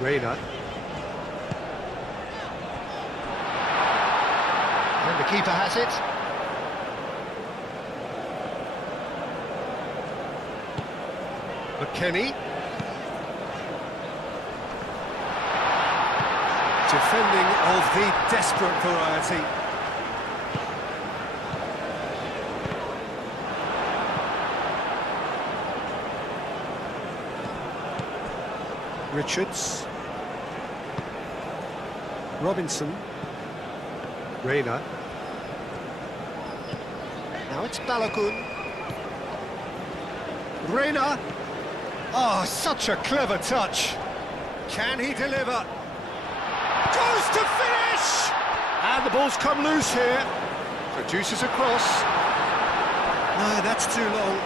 Reina. And the keeper has it. McKennie. Defending of the desperate variety. Richards. Robinson. Reina. Now it's Balogun. Reina. Oh, such a clever touch. Can he deliver? Goes to finish! And the ball's come loose here. Produces a cross. No, that's too long.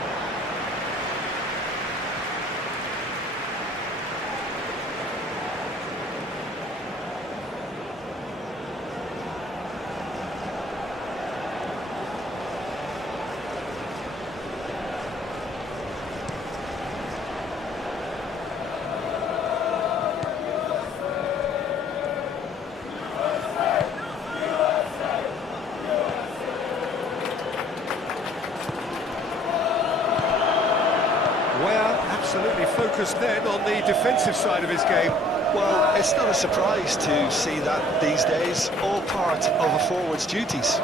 Absolutely focused then on the defensive side of his game. Well, it's not a surprise to see that these days, all part of a forward's duties.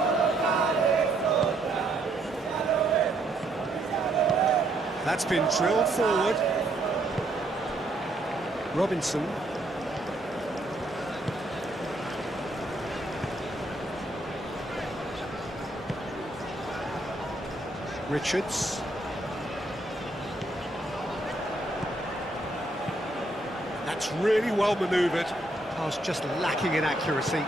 That's been drilled forward. Robinson. Richards. That's really well manoeuvred. Pass just lacking in accuracy.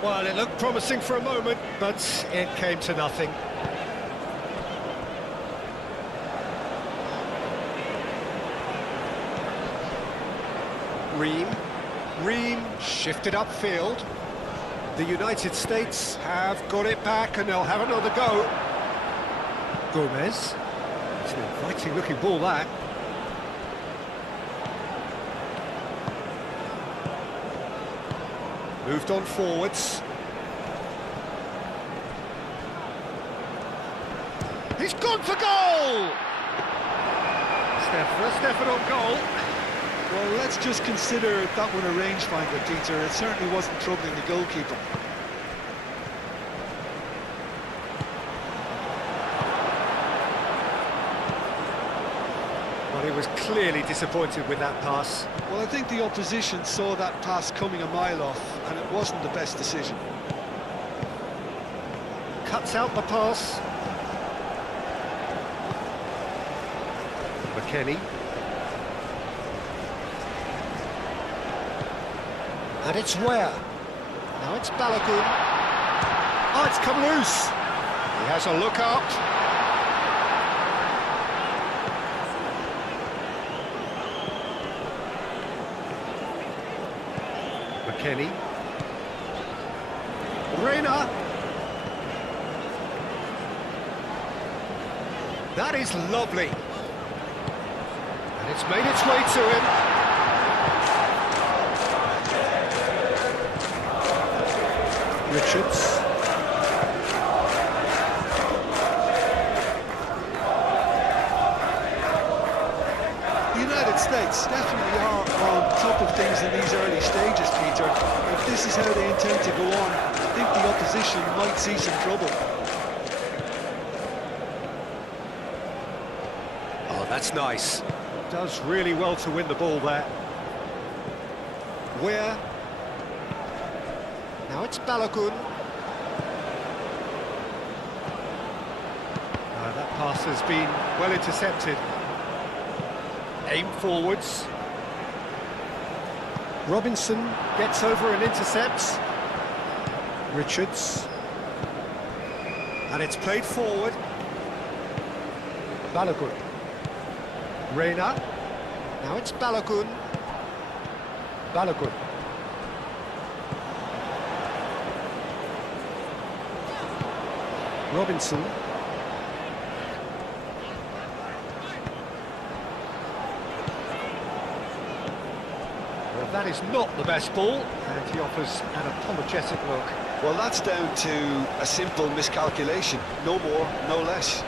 Well, it looked promising for a moment, but it came to nothing. Ream shifted upfield. The United States have got it back and they'll have another go. Gomez. It's an inviting looking ball, that. Moved on forwards. He's gone for goal! Stefan on goal. Well, let's just consider that one a rangefinder, Peter. It certainly wasn't troubling the goalkeeper. Well, he was clearly disappointed with that pass. Well, I think the opposition saw that pass coming a mile off, and it wasn't the best decision. Cuts out the pass. McKennie. And it's where? Now it's Balogun. Oh, it's come loose. He has a look up. McKennie. Reina. That is lovely. And it's made its way to him. Richards. The United States definitely are on top of things in these early stages, Peter. If this is how they intend to go on, I think the opposition might see some trouble. Oh, that's nice. Does really well to win the ball there. Where? Now it's Balogun. That pass has been well intercepted. Aim forwards. Robinson gets over and intercepts. Richards. And it's played forward. Balogun. Reina. Now it's Balogun. Balogun. Robinson. Well, that is not the best ball, and he offers an apologetic look. Well, that's down to a simple miscalculation. No more, no less.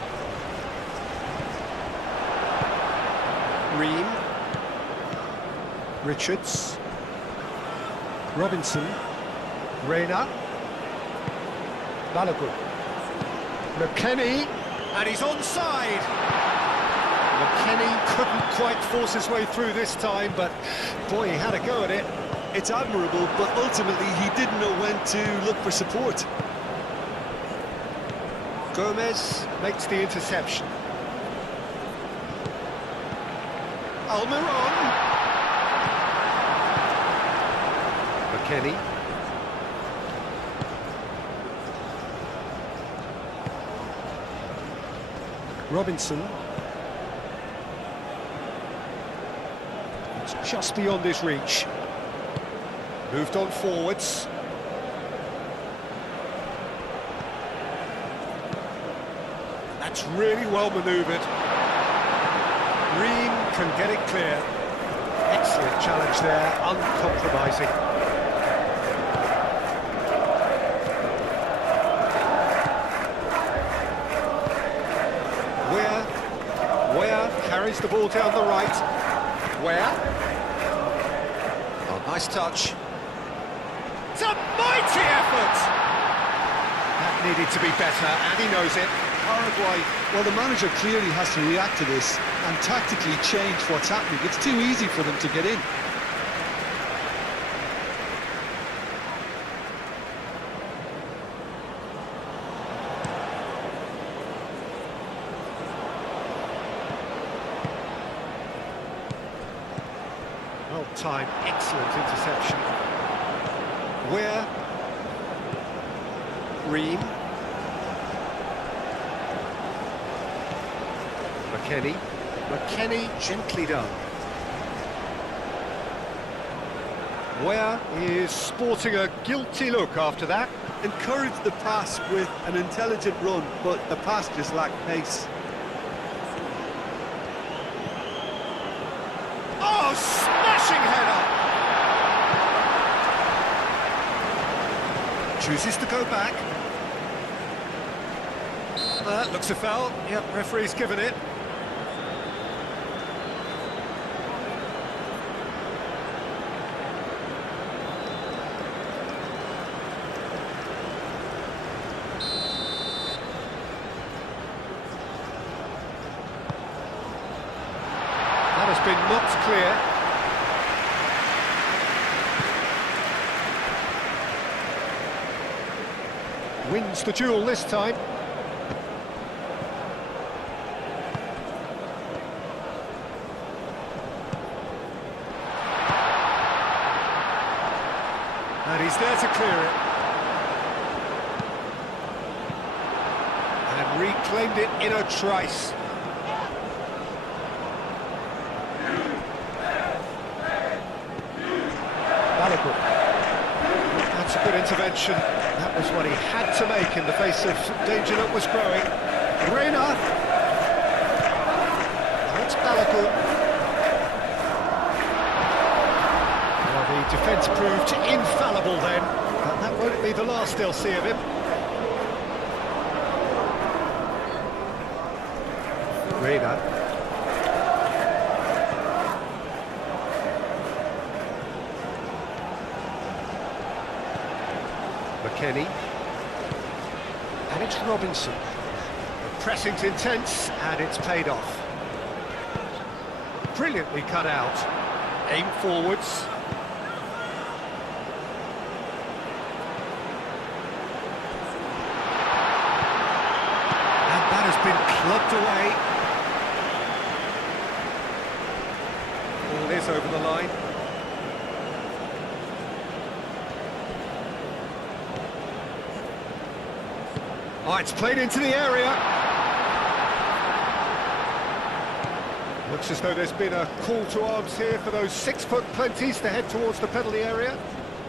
Ream. Richards. Robinson. Reina. Balogun. McKennie, and he's onside. McKennie couldn't quite force his way through this time, but boy, he had a go at it. It's admirable, but ultimately he didn't know when to look for support. Gomez makes the interception. Almiron. McKennie. Robinson. It's just beyond his reach. Moved on forwards. That's really well manoeuvred. Ream can get it clear. Excellent challenge there, uncompromising. Where carries the ball down the right. Where? Oh, nice touch. It's a mighty effort! That needed to be better, and he knows it. Paraguay, well, the manager clearly has to react to this and tactically change what's happening. It's too easy for them to get in. Well-timed, excellent interception. Where? Ream. McKennie gently done. Where is sporting a guilty look after that. Encouraged the pass with an intelligent run, but the pass just lacked pace. Oh, smashing header! Chooses to go back. That looks a foul. Yep, referee's given it. That has been knocked clear. Wins the duel this time. And he's there to clear it. And reclaimed it in a trice. Balogun. That's a good intervention. That was what he had to make in the face of danger that was growing. Reina. That's Balogun. Well, the defence proved infallible then, but that won't be the last they'll see of him. Reina. McKennie. And it's Robinson. The pressing's intense, and it's paid off. Brilliantly cut out. Aim forwards. And that has been clubbed away. Ball is over the line. Oh, it's played into the area. Looks as though there's been a call to arms here for those 6-foot plenties to head towards the penalty area.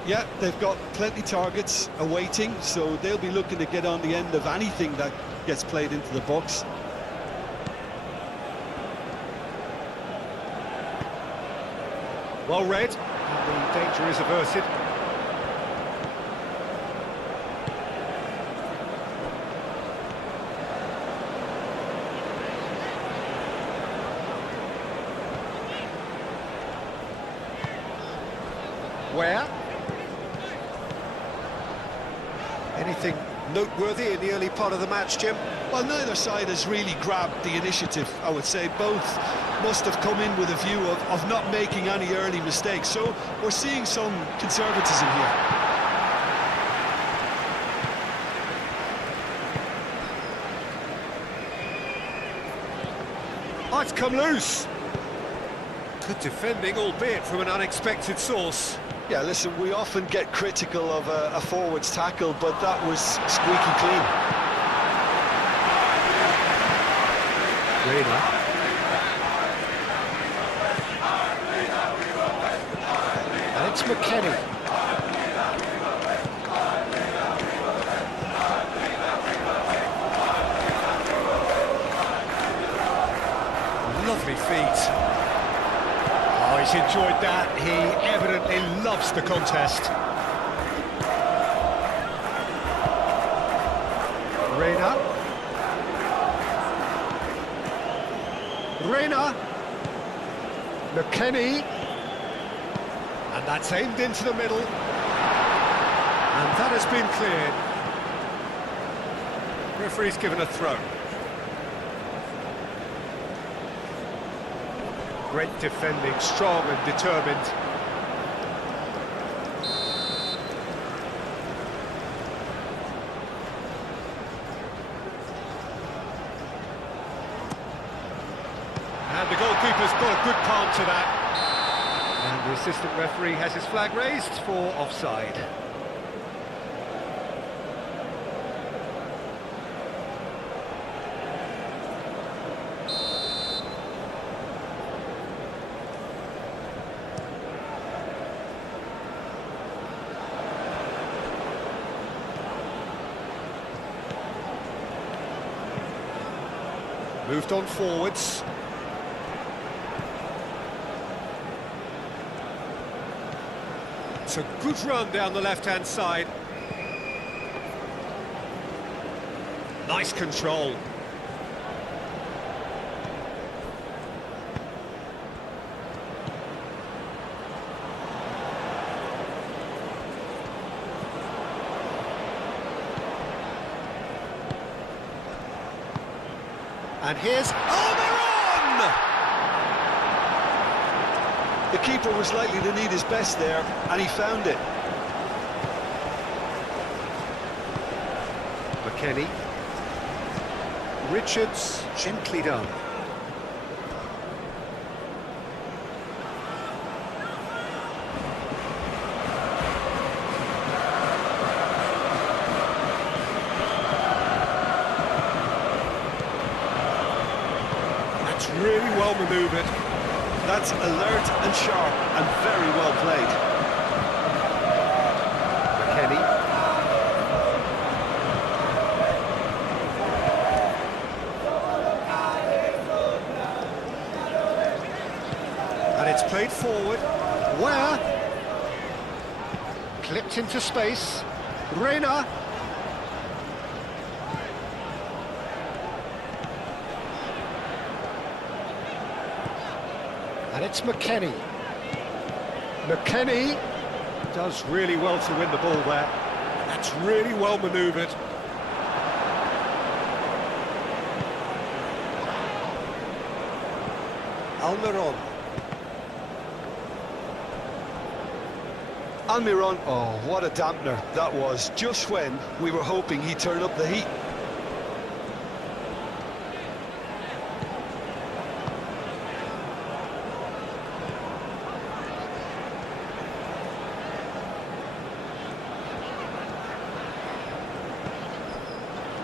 Yeah, they've got plenty targets awaiting, so they'll be looking to get on the end of anything that gets played into the box. Well read, and the danger is averted. Where? Anything noteworthy in the early part of the match, Jim? Well, neither side has really grabbed the initiative, I would say. Both must have come in with a view of not making any early mistakes. So we're seeing some conservatism here. Oh, it's come loose. Good defending, albeit from an unexpected source. Yeah, listen, we often get critical of a forward's tackle, but that was squeaky clean. Reina. And it's McKennie. Lovely feet. Oh, he's enjoyed that. He evidently loves the contest. Reina. Reina. McKennie. And that's aimed into the middle. And that has been cleared. Referee's given a throw. Great defending, strong and determined. And the goalkeeper's got a good palm to that. And the assistant referee has his flag raised for offside. Moved on forwards. It's a good run down the left-hand side. Nice control. And here's Almiron! The keeper was likely to need his best there, and he found it. McKennie. Richards, gently done. Really well manoeuvred. That's alert and sharp and very well played. McKennie. And it's played forward. Where? Clipped into space. Reina. And it's McKennie. McKennie does really well to win the ball there. That's really well manoeuvred. Almiron. Almiron, oh, what a dampener that was, just when we were hoping he'd turn up the heat.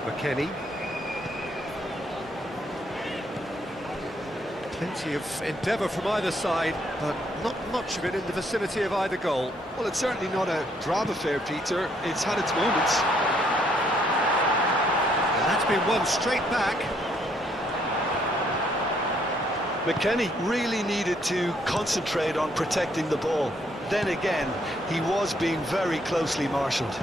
McKennie. Plenty of endeavour from either side, but not much of it in the vicinity of either goal. Well, it's certainly not a drab affair, Peter. It's had its moments. And that's been won straight back. McKennie really needed to concentrate on protecting the ball. Then again, he was being very closely marshalled.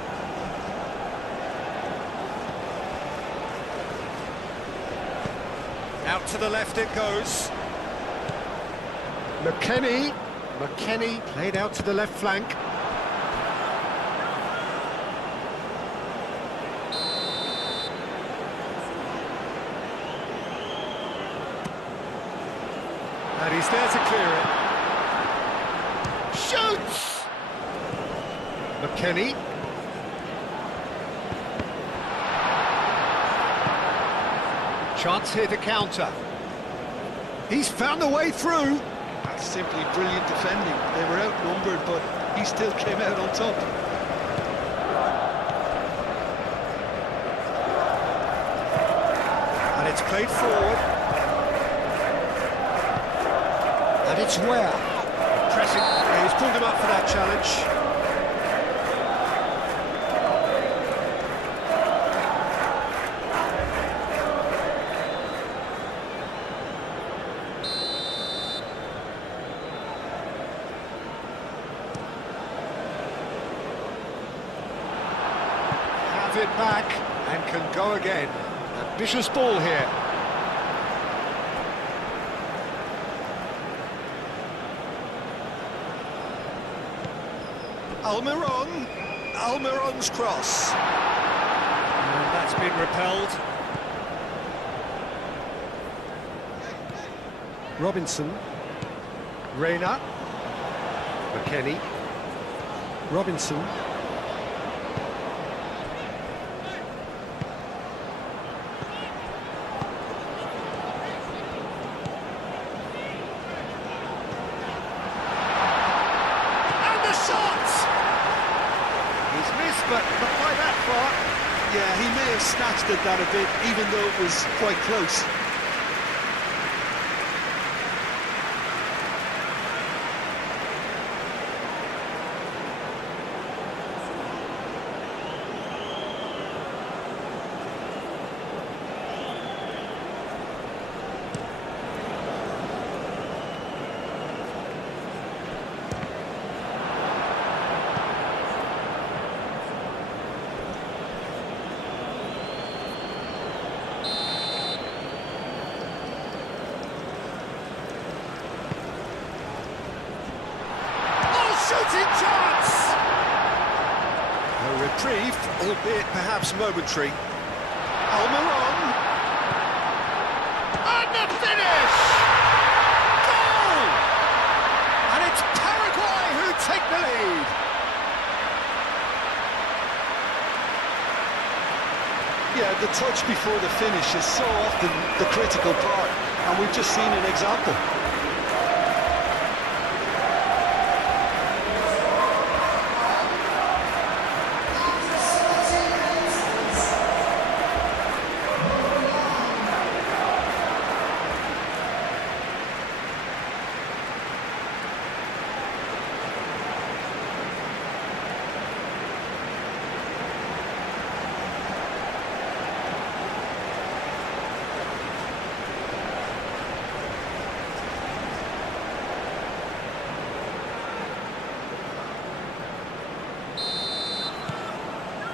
Out to the left it goes. McKennie played out to the left flank. And he's there to clear it. Shoots! McKennie. Chance here to counter. He's found a way through. That's simply brilliant defending. They were outnumbered, but he still came out on top. And it's played forward. And it's Ware. Pressing. Yeah, he's pulled him up for that challenge. It back and can go again. Ambitious ball here. Almiron's cross. And that's been repelled. Robinson. Reina. McKennie. Robinson. But not by that far. Yeah, he may have snatched at that a bit, even though it was quite close. Shooting chance! A reprieve, albeit perhaps momentary. Almiron. And the finish! Goal! And it's Paraguay who take the lead. Yeah, the touch before the finish is so often the critical part, and we've just seen an example.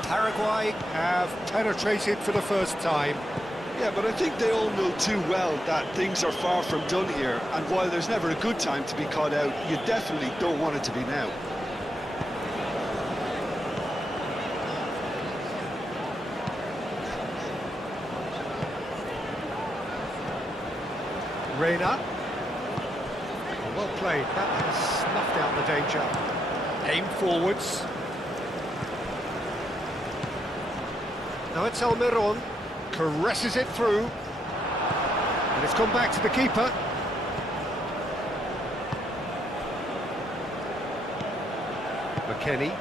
Paraguay have penetrated for the first time. Yeah, but I think they all know too well that things are far from done here, and while there's never a good time to be caught out, you definitely don't want it to be now. Reina. Well played, that has snuffed out the danger. Aim forwards. Now it's Almiron, caresses it through, and it's gone back to the keeper. McKennie.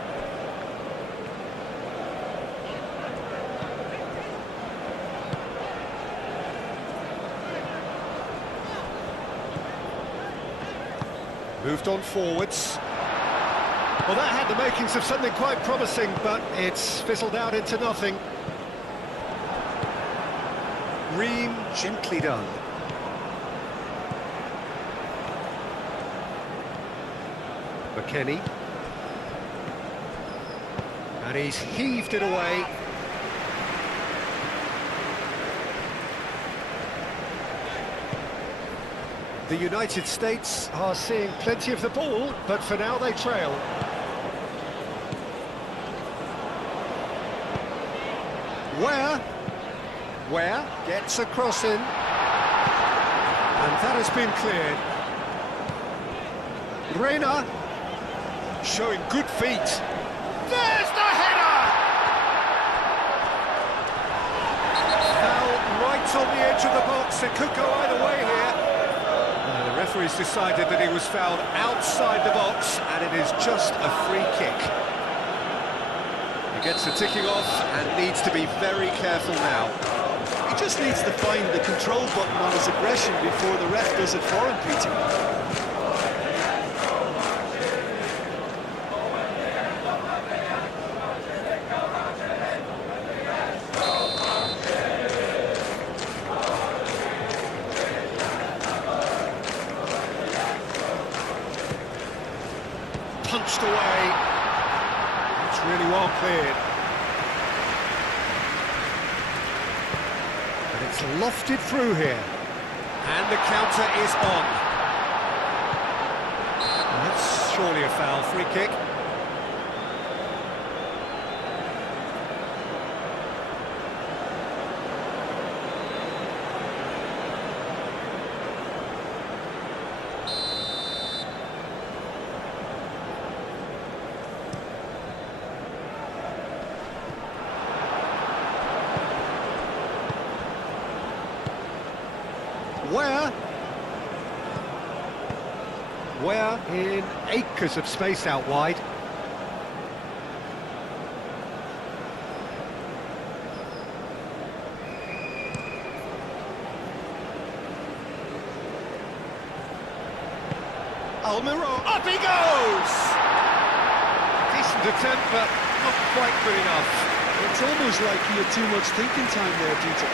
Moved on forwards. Well, that had the makings of something quite promising, but it's fizzled out into nothing. Ream, gently done. Kenny. And he's heaved it away. The United States are seeing plenty of the ball, but for now they trail. Where gets a cross in. And that has been cleared. Reina showing good feet. There's the header! Foul right on the edge of the box. It could go either way here. The referee's decided that he was fouled outside the box, and it is just a free kick. He gets the ticking off and needs to be very careful now. He just needs to find the control button on his aggression before the ref does it for him, Peter. Punched away. It's really well cleared. And it's lofted through here. And the counter is on. And that's surely a foul, free kick. Where in acres of space out wide. Almiron, up he goes! Decent attempt, but not quite good enough. It's almost like he had too much thinking time there, Peter.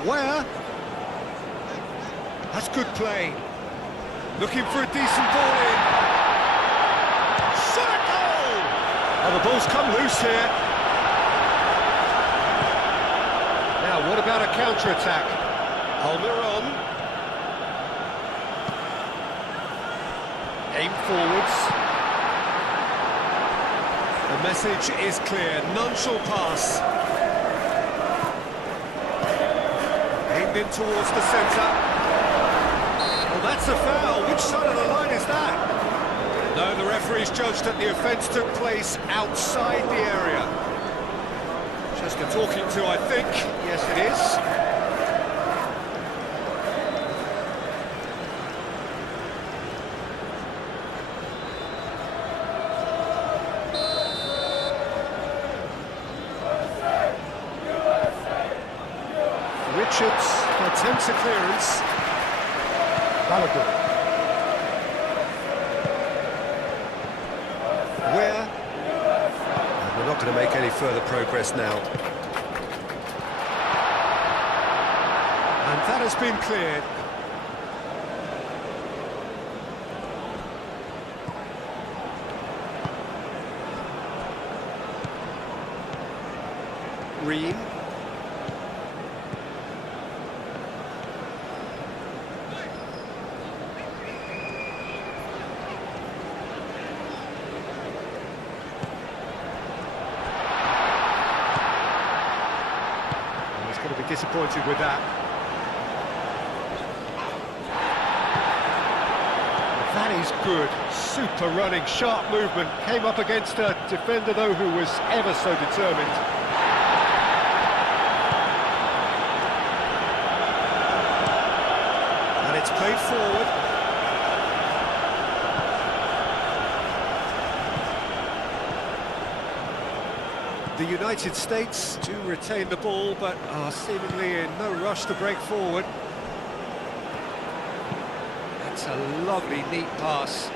Where? That's good play. Looking for a decent ball in. Shot a goal! Oh, the ball's come loose here. Now, what about a counter-attack? Almiron. Aim forwards. The message is clear. None shall pass. In towards the centre. Well, that's a foul. Which side of the line is that? No, the referee's judged that the offence took place outside the area. Just a talking to, I think. Yes, it is. Richards attempts a clearance. Balogun. Where? We're not going to make any further progress now. And that has been cleared. Ream. Going to be disappointed with that. That is good. Super running, sharp movement. Came up against a defender, though, who was ever so determined. And it's played forward. The United States do retain the ball, but are seemingly in no rush to break forward. That's a lovely, neat pass.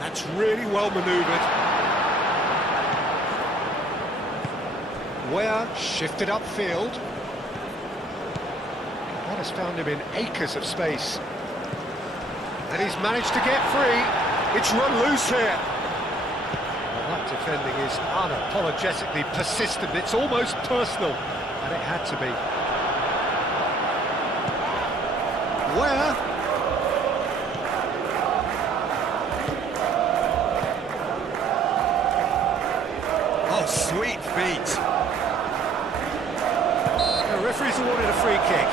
That That's really well manoeuvred. Ware shifted upfield. That has found him in acres of space. And he's managed to get free. It's run loose here. Well, that defending is unapologetically persistent. It's almost personal, and it had to be. Ware. Oh, sweet feet. The referee's awarded a free kick.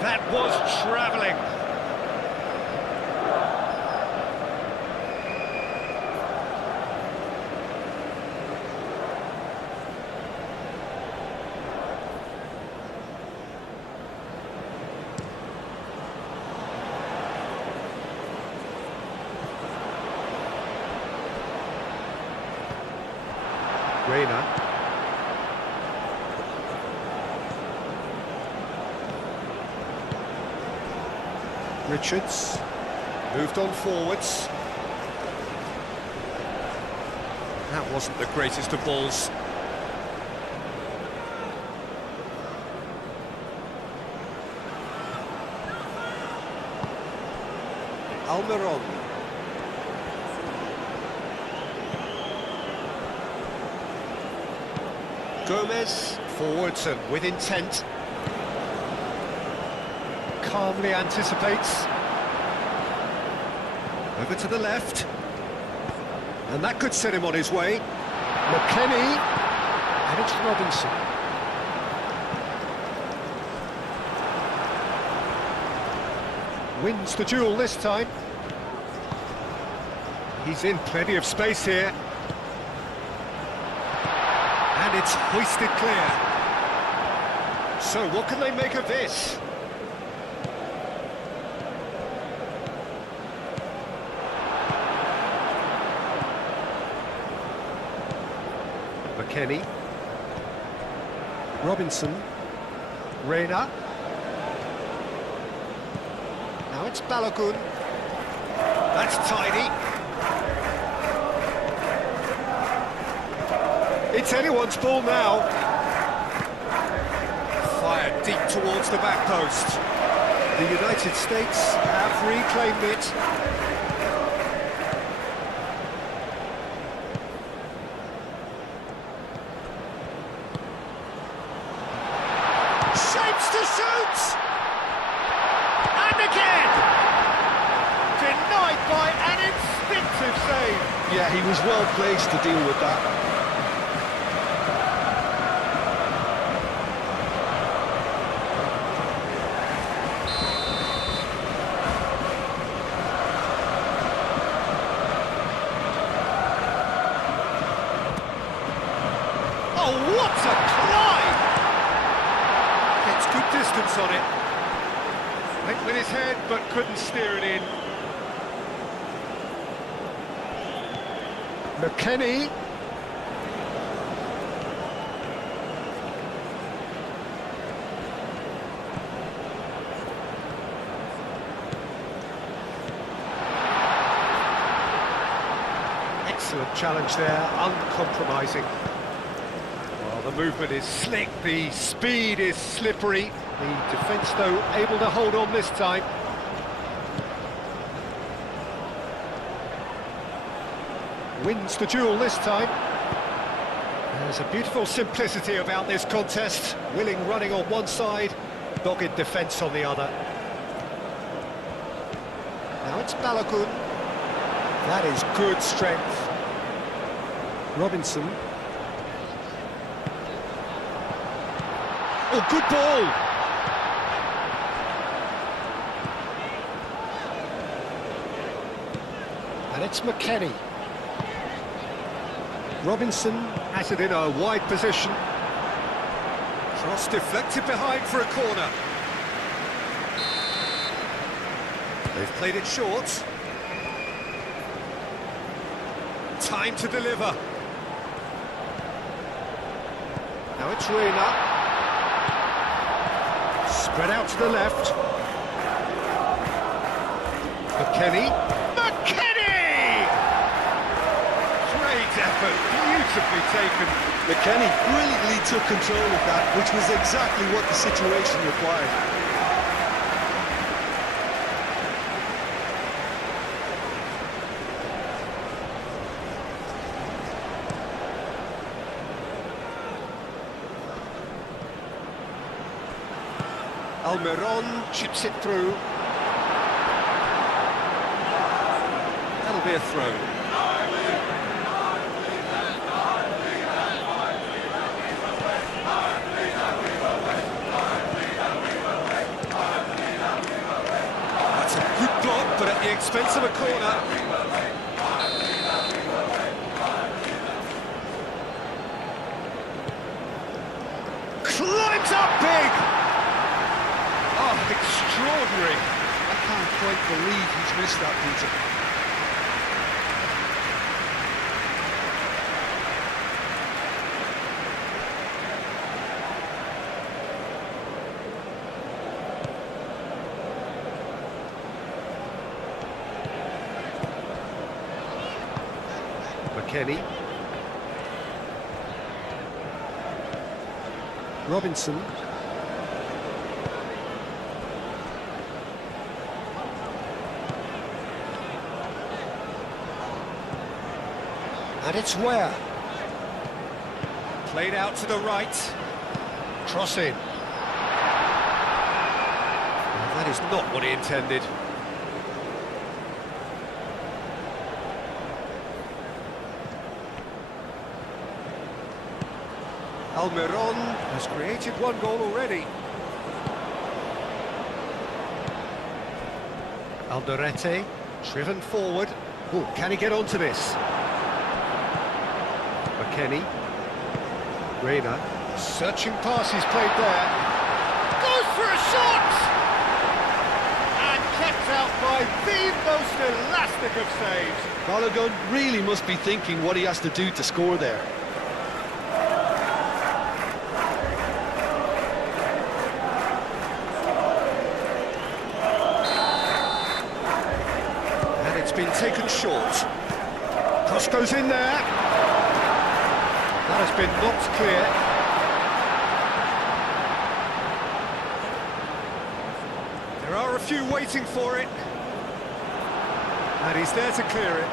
That was travelling. Reina. Richards moved on forwards. That wasn't the greatest of balls. Almiron. Gomez forwards and with intent. Calmly anticipates. Over to the left. And that could set him on his way. McKennie. And it's Robinson. Wins the duel this time. He's in plenty of space here. And it's hoisted clear. So what can they make of this? McKennie. Robinson. Reina. Now it's Balogun. That's tidy. It's anyone's ball now. Fired deep towards the back post. The United States have reclaimed it. Shapes to shoot! And again! Denied by an instinctive save. Yeah, he was well placed to deal with that. Oh, what a climb! Gets good distance on it. Went with his head, but couldn't steer it in. McKennie. Excellent challenge there, uncompromising. The movement is slick, the speed is slippery. The defence, though, able to hold on this time. Wins the duel this time. There's a beautiful simplicity about this contest. Willing running on one side, dogged defence on the other. Now it's Balogun. That is good strength. Robinson. Oh, good ball! And it's McKennie. Robinson has it in a wide position. Cross deflected behind for a corner. They've played it short. Time to deliver. Now it's Reina. Spread out to the left. McKennie. McKennie! Great effort, beautifully taken. McKennie brilliantly took control of that, which was exactly what the situation required. Almiron chips it through. That'll be a throw. That's a good block, but at the expense of a corner. Climbs up big! Oh, extraordinary. I can't quite believe he's missed that, Peter. McKennie. Robinson. And it's where? Played out to the right. Cross in. Well, that is not what he intended. Almiron has created one goal already. Alderete, driven forward. Oh, can he get onto this? McKennie. Reina. Searching pass he's played there. Goes for a shot! And kept out by the most elastic of saves. Balogun really must be thinking what he has to do to score there. And it's been taken short. Cross goes in there. That has been knocked clear. There are a few waiting for it. And he's there to clear it.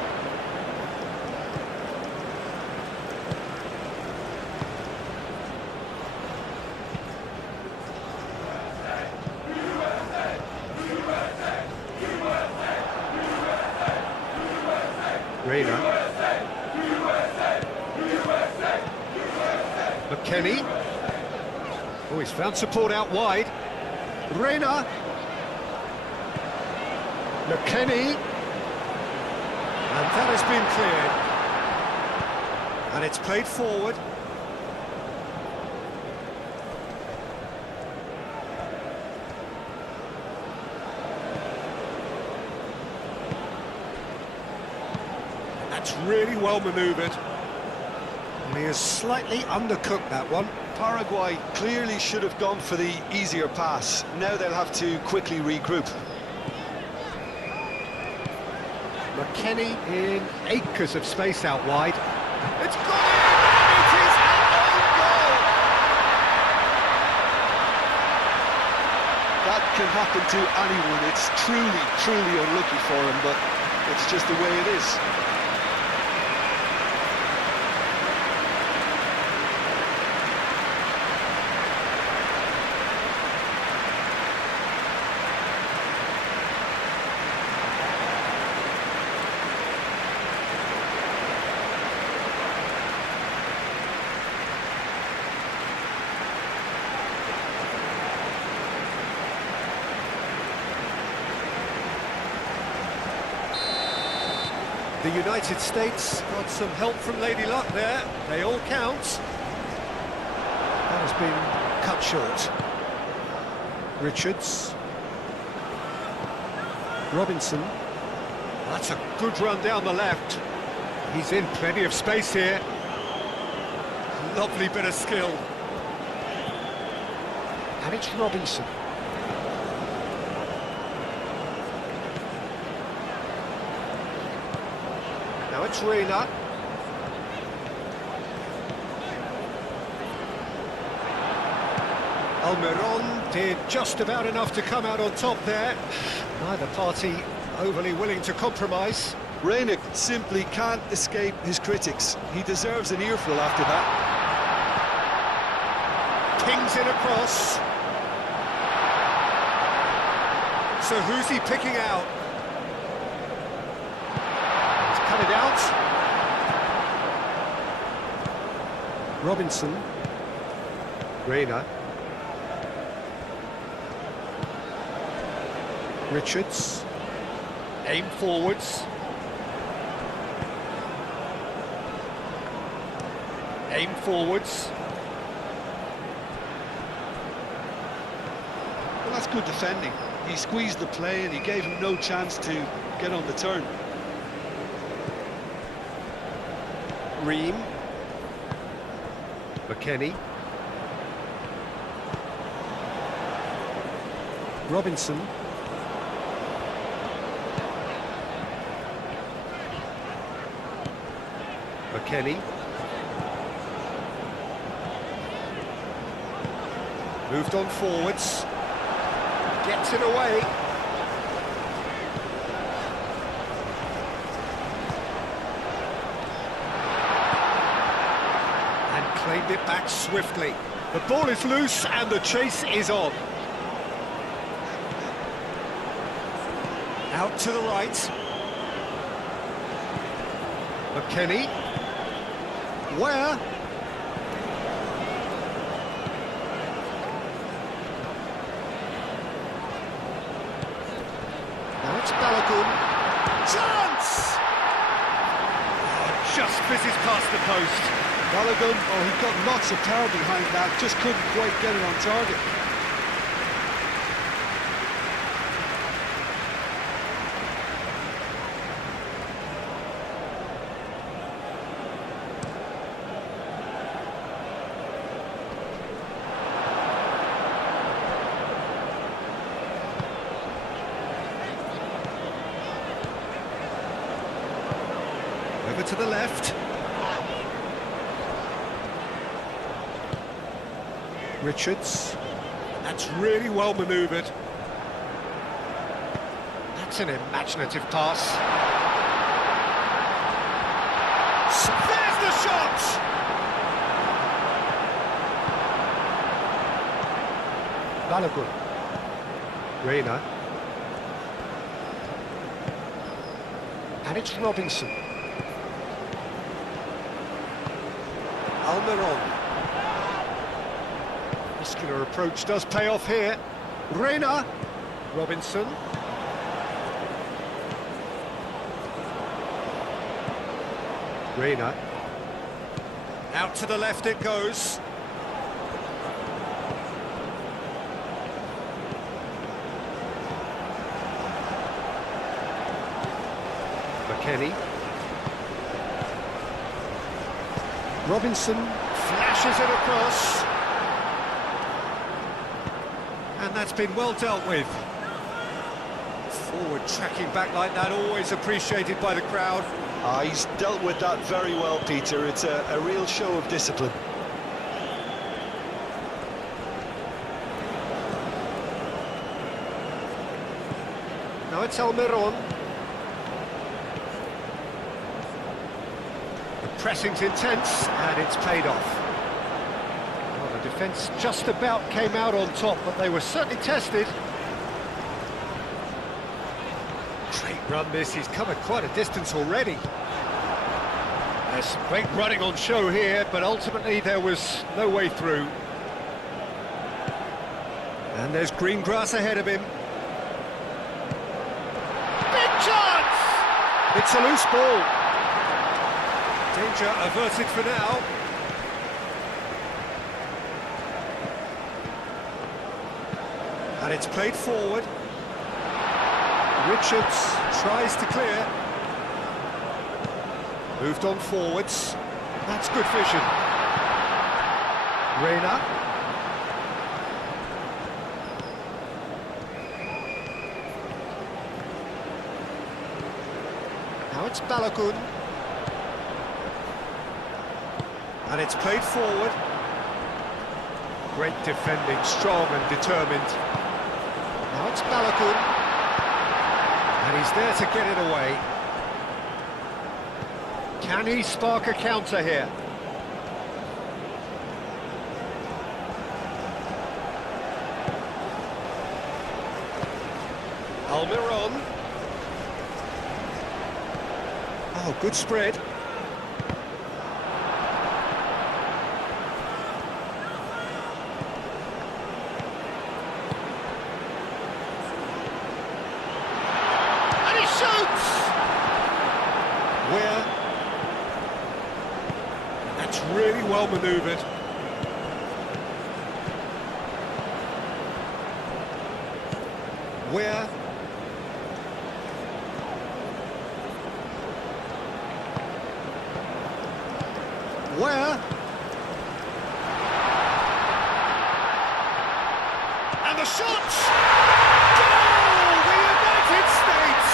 Reina. McKennie. Oh, he's found support out wide. Reina. McKennie. And that has been cleared. And it's played forward. That's really well manoeuvred. And he has slightly undercooked that one. Paraguay clearly should have gone for the easier pass. Now they'll have to quickly regroup. McKennie in acres of space out wide. It's gone in! It is an own goal! That can happen to anyone. It's truly, truly unlucky for him, but it's just the way it is. The United States got some help from Lady Luck there. They all count. That has been Cut short. Richards. Robinson. That's a good run down the left. He's in plenty of space here. Lovely bit of skill. And it's Robinson. Now it's Reina. Almiron did just about enough to come out on top there. Neither party overly willing to compromise. Reina simply can't escape his critics. He deserves an earful after that. Pings it across. So who's he picking out? He's cut it out. Robinson. Reina. Richards. Aim forwards. Aim forwards. Well, that's good defending. He squeezed the play and he gave him no chance to get on the turn. Ream. McKennie. Robinson. McKennie. Moved on forwards. Gets it away. And claimed it back swiftly. The ball is loose and the chase is on. Out to the right. McKennie. Where? Now it's Balogun. Chance! Oh, just fizzes past the post. Balogun, oh, he got lots of power behind that, just couldn't quite get it on target. Over to the left. Richards. That's really well manoeuvred. That's an imaginative pass. There's the shot! Balogun. Reina. And it's Robinson. Almiron. Muscular approach does pay off here. Reina. Robinson. Reina. Out to the left it goes. McKennie. Robinson flashes it across. And that's been well dealt with. Forward tracking back like that, always appreciated by the crowd. He's dealt with that very well, Peter. It's a real show of discipline. Now it's Almiron. The pressing's intense, and it's paid off. Well, the defence just about came out on top, but they were certainly tested. Great run this, he's covered quite a distance already. There's some great running on show here, but ultimately there was no way through. And there's green grass ahead of him. Big chance! It's a loose ball. Danger averted for now. And it's played forward. Richards tries to clear. Moved on forwards. That's good vision. Reina. Now it's Balogun. And it's played forward. Great defending, strong and determined. Now it's Balogun. And he's there to get it away. Can he spark a counter here? Almiron. Oh, good spread. And he shoots! Where? That's really well manoeuvred. Where? Where? And the shot! Goal! The United States!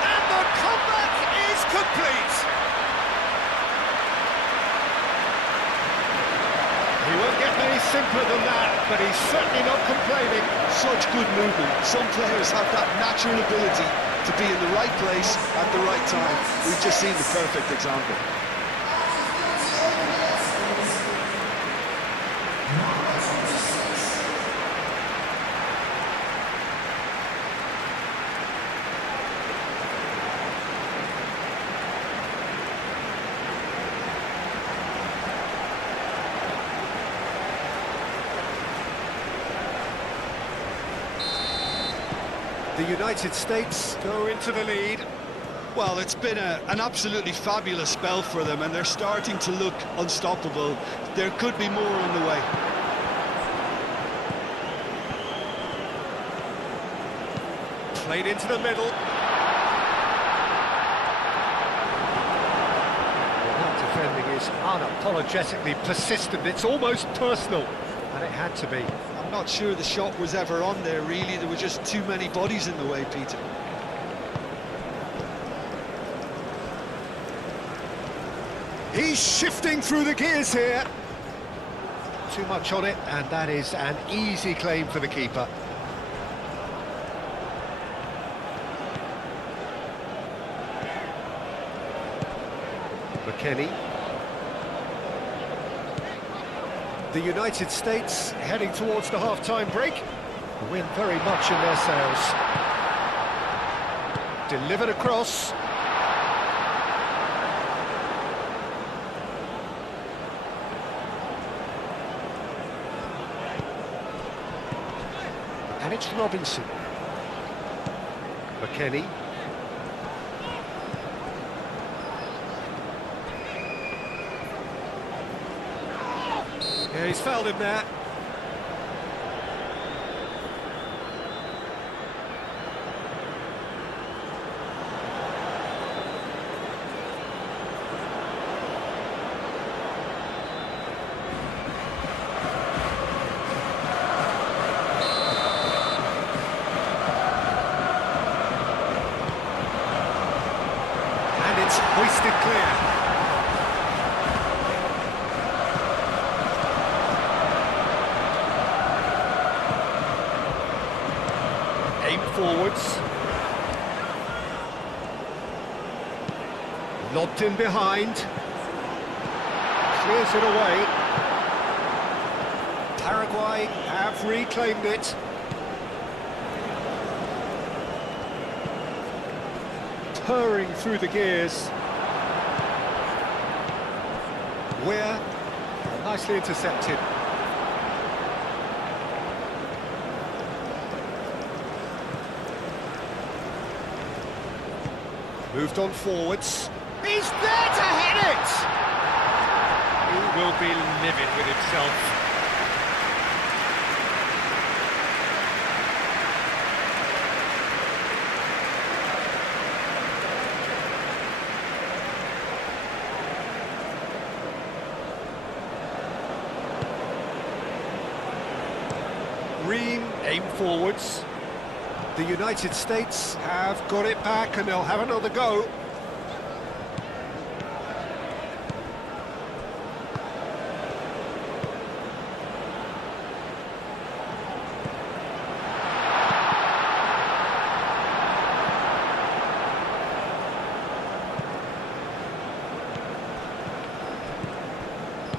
And the comeback is complete! He won't get any simpler than that, but he's certainly not complaining. Such good movement. Some players have that natural ability to be in the right place at the right time. We've just seen the perfect example. The United States go into the lead. Well, it's been an absolutely fabulous spell for them, and they're starting to look unstoppable. There could be more on the way. Played into the middle. Well, that defending is unapologetically persistent. It's almost personal, and it had to be. I'm not sure the shot was ever on there, really. There were just too many bodies in the way, Peter. He's shifting through the gears here. Too much on it, and that is an easy claim for the keeper. McKennie. The United States heading towards the half-time break. The wind very much in their sails. Delivered across. And it's Robinson. McKennie. Yeah, he's fouled him there. And it's hoisted clear. Forwards. Lobbed in behind. Clears it away. Paraguay have reclaimed it. Purring through the gears. Where? Nicely intercepted. Moved on forwards. He's there to hit it! He will be livid with himself. Ream aim forwards. The United States have got it back and they'll have another go.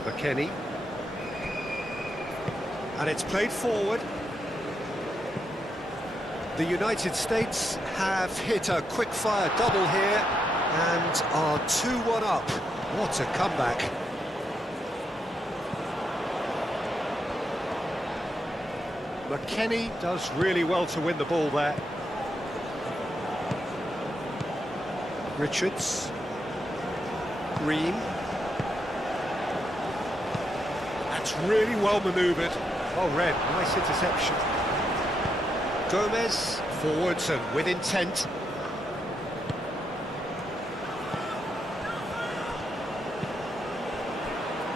McKennie. And it's played forward. The United States have hit a quick-fire double here and are 2-1 up. What a comeback. McKennie does really well to win the ball there. Richards. Ream. That's really well manoeuvred. Well read, nice interception. Gomez, forwards and with intent.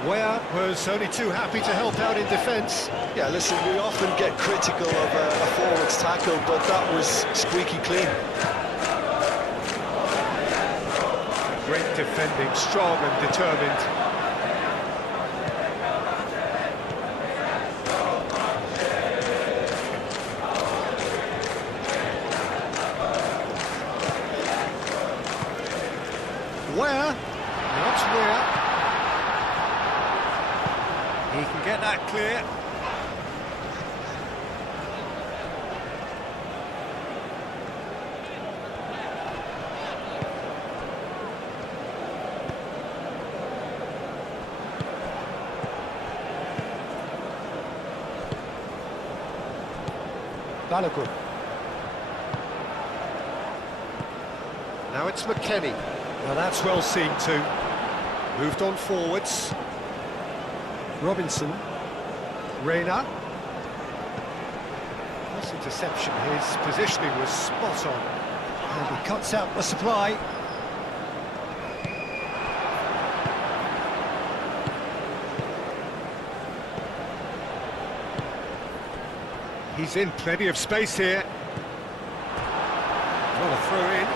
Weah was only too happy to help out in defence. Yeah, listen, we often get critical of a forward's tackle, but that was squeaky clean. Great defending, strong and determined. Where? Not where. He can get that clear. Balogun. Now it's McKennie. Well, that's well seen too. Moved on forwards. Robinson. Reina. Nice interception. His positioning was spot on. And he cuts out the supply. He's in plenty of space here. Well, a throw in.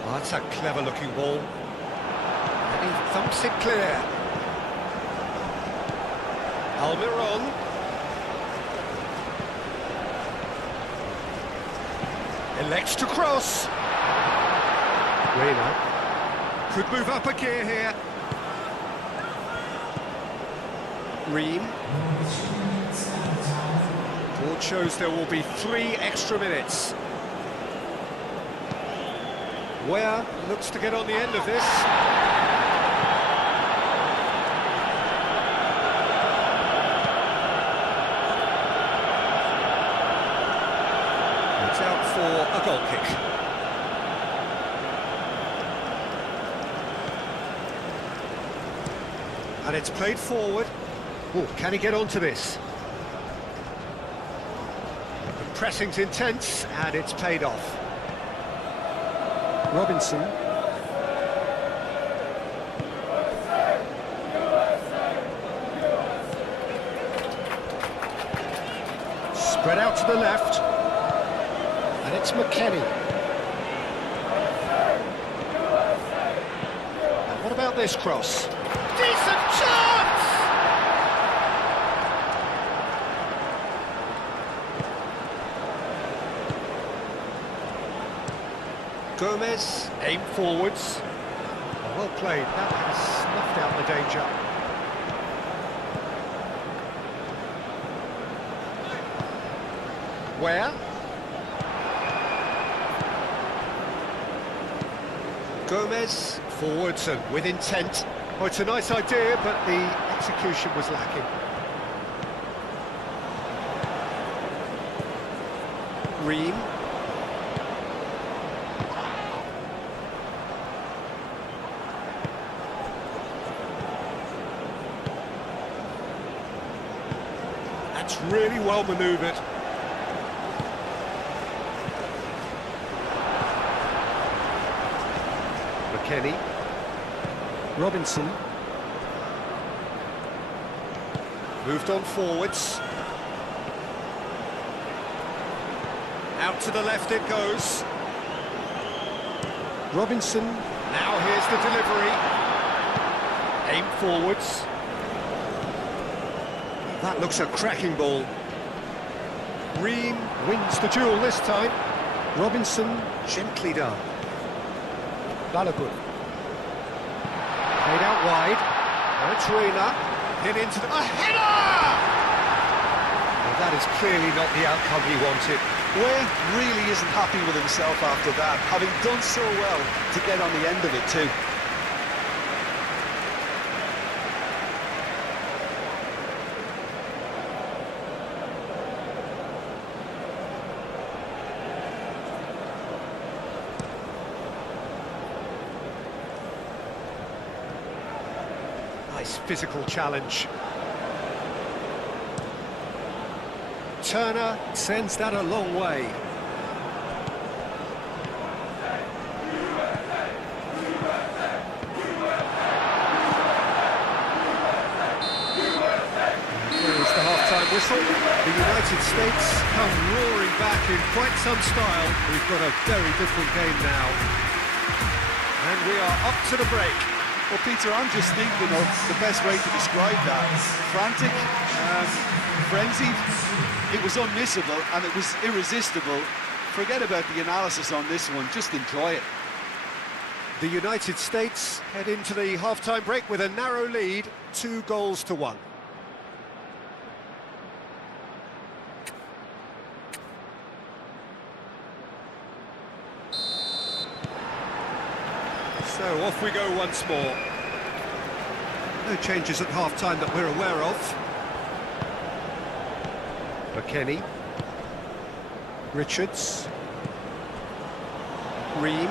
Oh, that's a clever-looking ball. And he thumps it clear. Almiron. Elects to cross. Reina. Could move up a gear here. Ream. Board shows there will be 3 extra minutes. Weah looks to get on the end of this. It's out for a goal kick. And it's played forward. Oh, can he get onto this? The pressing's intense, and it's paid off. Robinson. Spread out to the left. And it's McKennie. And what about this cross? Decent chance! Gomez, aim forwards. Well played, that has snuffed out the danger. Where? Gomez, forwards and with intent. Oh, it's a nice idea, but the execution was lacking. Ream. That's really well manoeuvred. McKennie. McKennie. Robinson. Moved on forwards. Out to the left it goes. Robinson. Now here's the delivery. Aim forwards. That looks a cracking ball. Ream wins the duel this time. Robinson. Gently done. Balogun. Played out wide. Now it's Reina. Hit into the... A header! Well, that is clearly not the outcome he wanted. Ware really isn't happy with himself after that, having done so well to get on the end of it too. Nice physical challenge. Turner sends that a long way. There's the half-time whistle. The United States come roaring back in quite some style. We've got a very different game now. And we are up to the break. Well, Peter, I'm just thinking of the best way to describe that. Frantic, frenzied, it was unmissable and it was irresistible. Forget about the analysis on this one, just enjoy it. The United States head into the half-time break with a narrow lead, 2-1. So off we go once more. No changes at half-time that we're aware of. McKennie. Richards. Ream.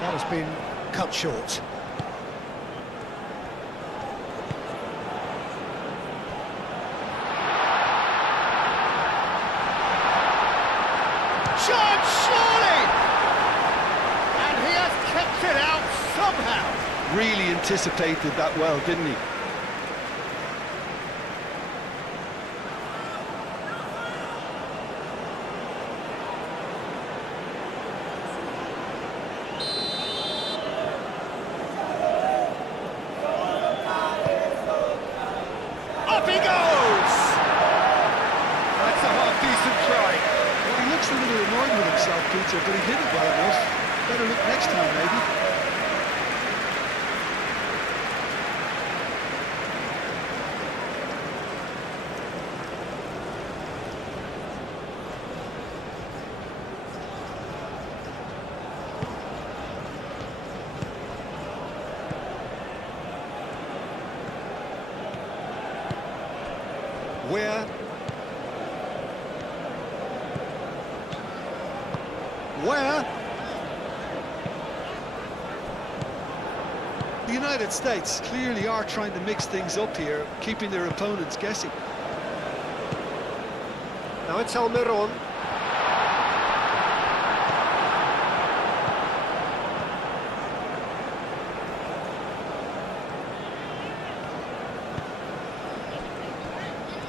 That has been cut short. Shot, surely! And he has kept it out somehow. Really anticipated that well, didn't he? Up he goes! That's a half-decent try. Well, he looks a little annoyed with himself, Peter, but he hit it well enough. Better look next time, maybe. Where? The United States clearly are trying to mix things up here, keeping their opponents guessing. Now it's Almiron.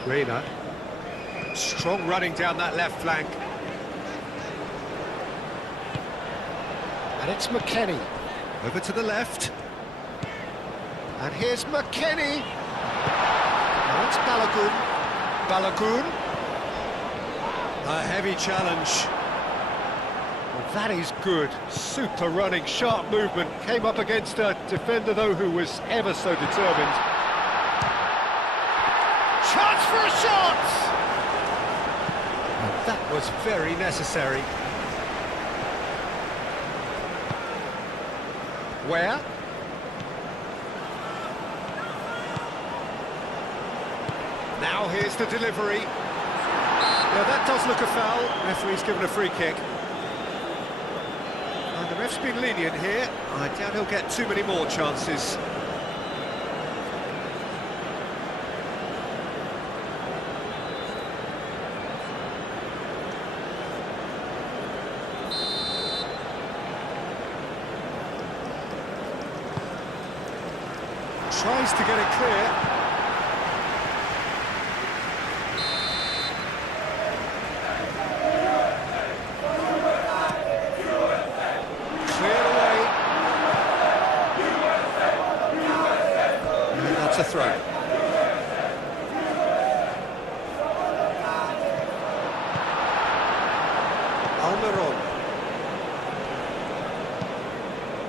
Reina. Strong running down that left flank. And it's McKennie. Over to the left. And here's McKennie. Now it's Balogun. Balogun. A heavy challenge. Well, that is good. Super running, sharp movement. Came up against a defender, though, who was ever so determined. Chance for a shot! And that was very necessary. Where? Now here's the delivery. Yeah, that does look a foul. Referee's given a free kick. And the ref's been lenient here. I doubt he'll get too many more chances. Tries to get it clear. Cleared away. And that's a throw. Almiron.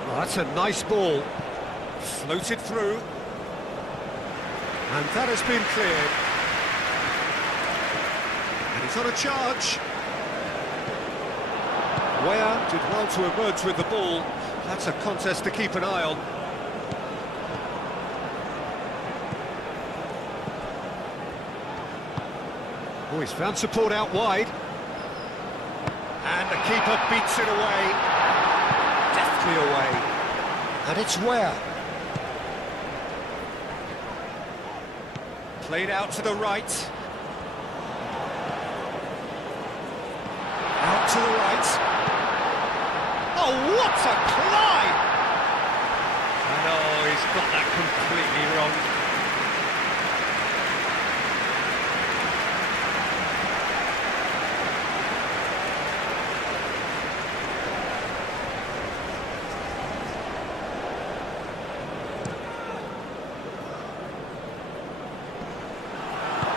Oh, that's a nice ball. Floated through. And that has been cleared. And he's on a charge. Weah did well to emerge with the ball. That's a contest to keep an eye on. Oh, he's found support out wide. And the keeper beats it away. Deftly away. And it's Weah. Played out to the right. Out to the right. Oh, what a climb! And oh, he's got that completely wrong.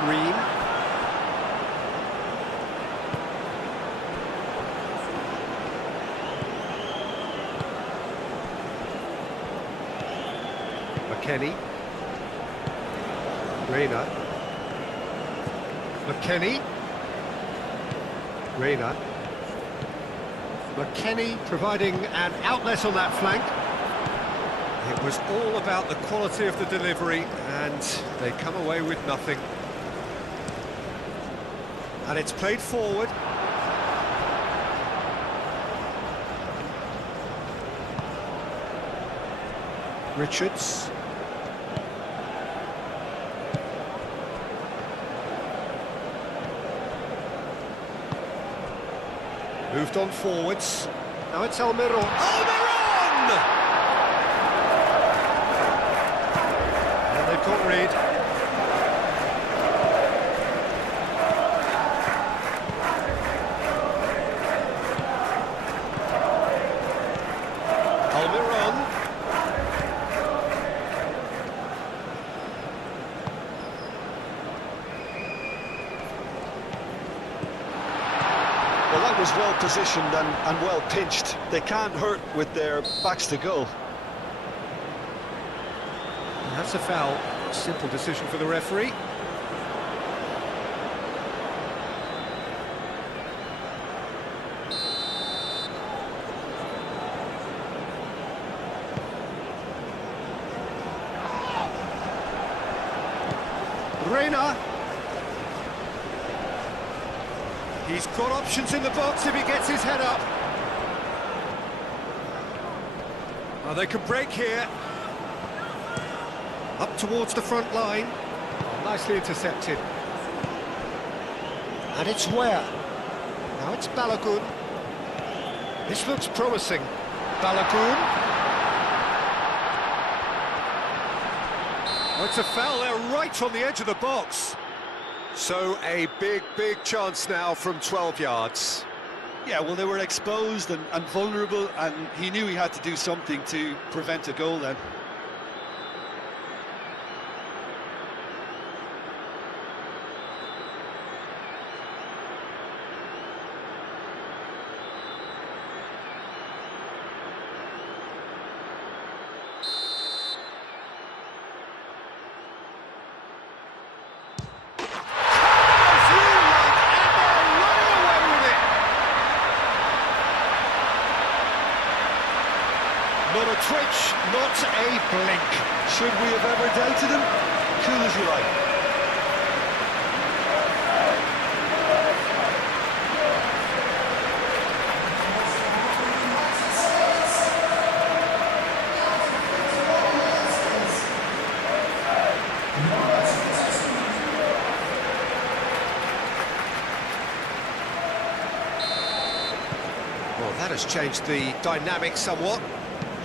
Green. McKennie. Reina. McKennie. Reina. McKennie providing an outlet on that flank. It was all about the quality of the delivery, and they come away with nothing. And it's played forward. Richards. Moved on forwards. Now it's Almiron. Almiron! And they've got rid. Almiron. Well, that was well positioned and well pinched. They can't hurt with their backs to goal. And that's a foul. Simple decision for the referee. Reina. He's got options in the box if he gets his head up. Oh, they can break here. Up towards the front line. Nicely intercepted. And it's Weah. Now it's Balogun. This looks promising. Balogun. Oh, it's a foul there right on the edge of the box. So a big chance now from 12 yards. Yeah, well, they were exposed and vulnerable, and he knew he had to do something to prevent a goal then. Not a twitch, not a blink. Should we have ever doubted him? Cool as you like. Well, that has changed the dynamic somewhat.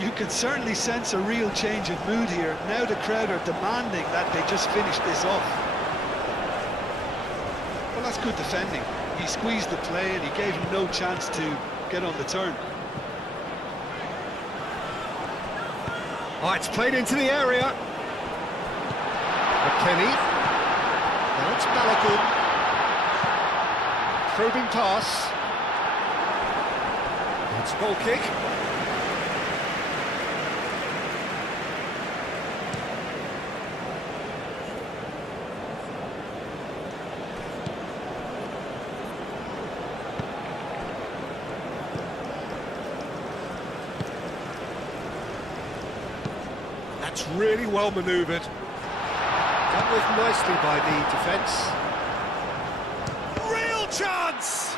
You can certainly sense a real change of mood here. Now the crowd are demanding that they just finish this off. Well, that's good defending. He squeezed the play and he gave him no chance to get on the turn. Oh, it's played into the area. McKennie. Now it's Balogun. Probing pass. It's a goal kick. That's really well manoeuvred. That was nicely by the defence. Real chance!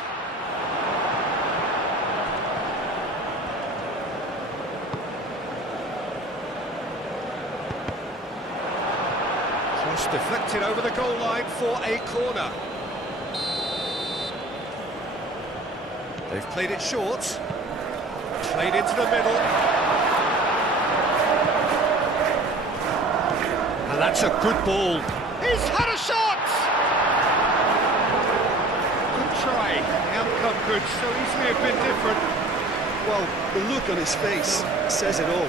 Cross deflected over the goal line for a corner. They've played it short. Played into the middle. And that's a good ball. He's had a shot! Good try. The outcome could so easily have been different. Well, the look on his face says it all.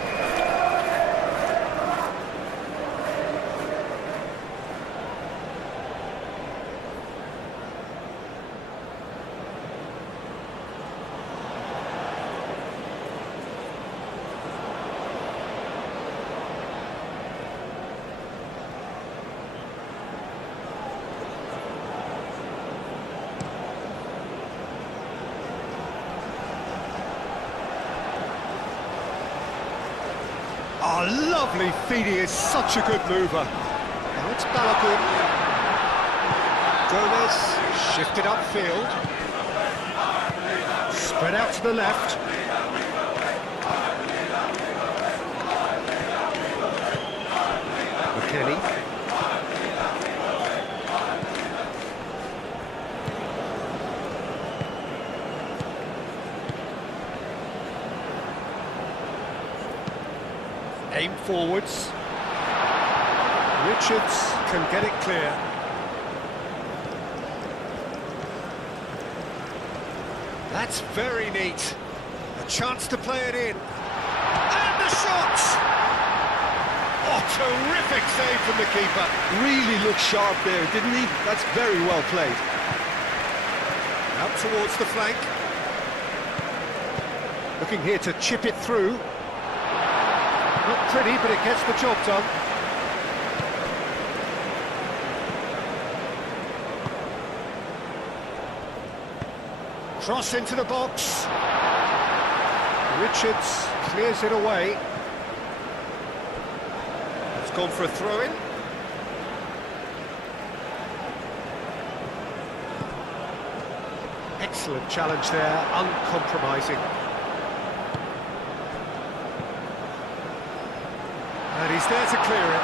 Oh, lovely feed, he is such a good mover. Now it's Balogun. Gomez, shifted upfield. Spread out to the left. McKennie. Aim forwards. Richards can get it clear. That's very neat. A chance to play it in. And the shot! Oh, terrific save from the keeper. Really looked sharp there, didn't he? That's very well played. Out towards the flank. Looking here to chip it through. Not pretty, but it gets the job done. Cross into the box. Richards clears it away. It's gone for a throw-in. Excellent challenge there, uncompromising. And he's there to clear it.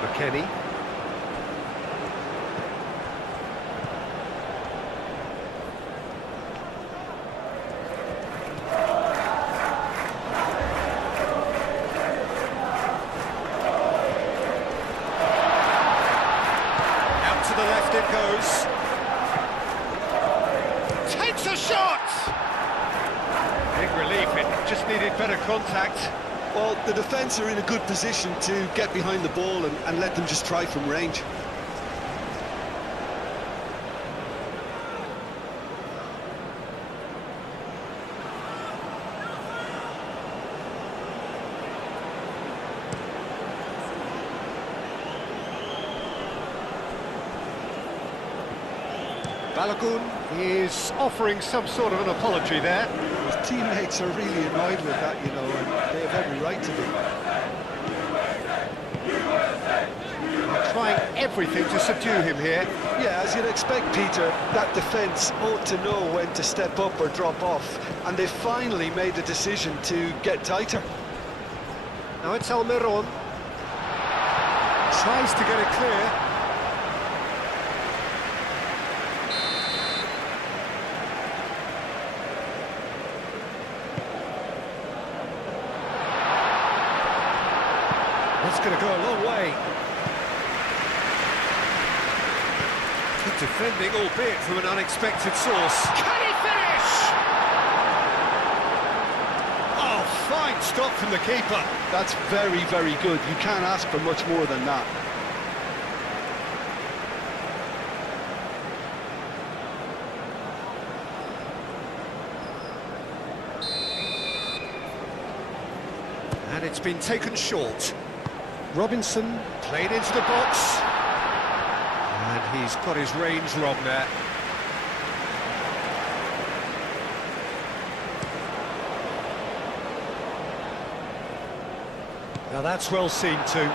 McKennie. Out to the left it goes. Takes a shot! Big relief, it just needed better contact. Well, the defence are in a good position to get behind the ball and let them just try from range. Balogun is offering some sort of an apology there. His teammates are really annoyed with that, you know, and they have every right to be. They're trying everything to subdue him here. Yeah, as you'd expect, Peter, that defence ought to know when to step up or drop off, and they finally made the decision to get tighter. Now it's Almiron. Tries to get it clear. That's going to go a long way. Good defending, albeit from an unexpected source. Can he finish? Oh, fine stop from the keeper. That's very, very good. You can't ask for much more than that. And it's been taken short. Robinson played into the box. And he's got his range wrong there. Now that's well seen too.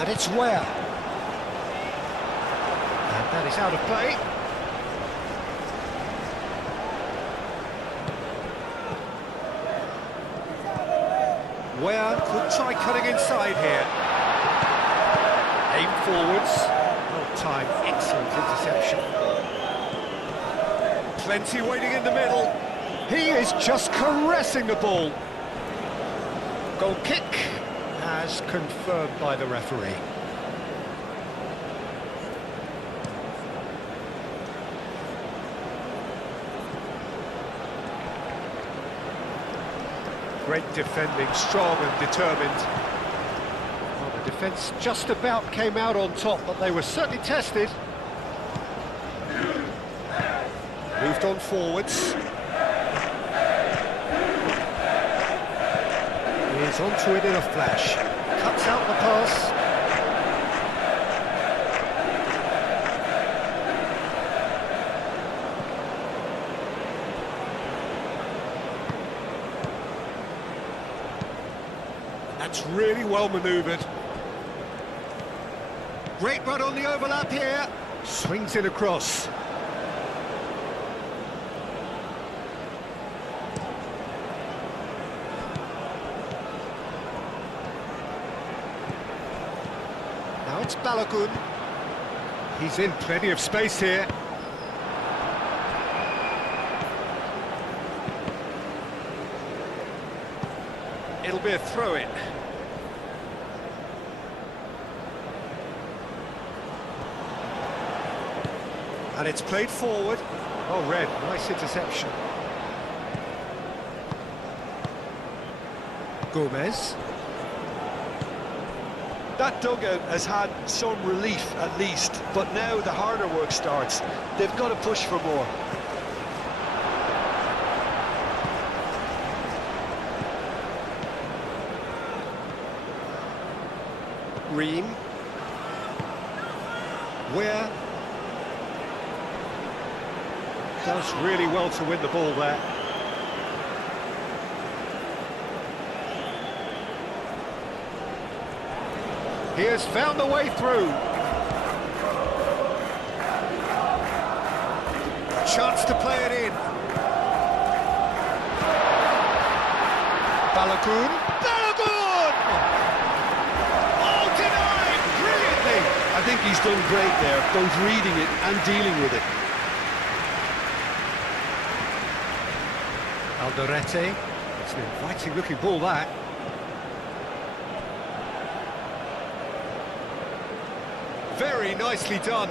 And it's where? And that is out of play. Where could try cutting inside here. Aim forwards. Well timed, excellent interception. Plenty waiting in the middle. He is just caressing the ball. Goal kick as confirmed by the referee. Great defending, strong and determined. Well, the defence just about came out on top, but they were certainly tested. Moved on forwards. He's onto it in a flash. Cuts out the pass. That's really well manoeuvred. Great run on the overlap here. Swings it across. Now it's Balogun. He's in plenty of space here. It'll be a throw-in. And it's played forward. Oh, Red, nice interception. Gomez. That dugout has had some relief at least, but now the harder work starts. They've got to push for more. Ream. Where? Does really well to win the ball there. He has found the way through. Chance to play it in. Balogun. Balogun! Oh, denied! Brilliantly! I think he's done great there, both reading it and dealing with it. Alderete. It's an inviting looking ball, that. Very nicely done.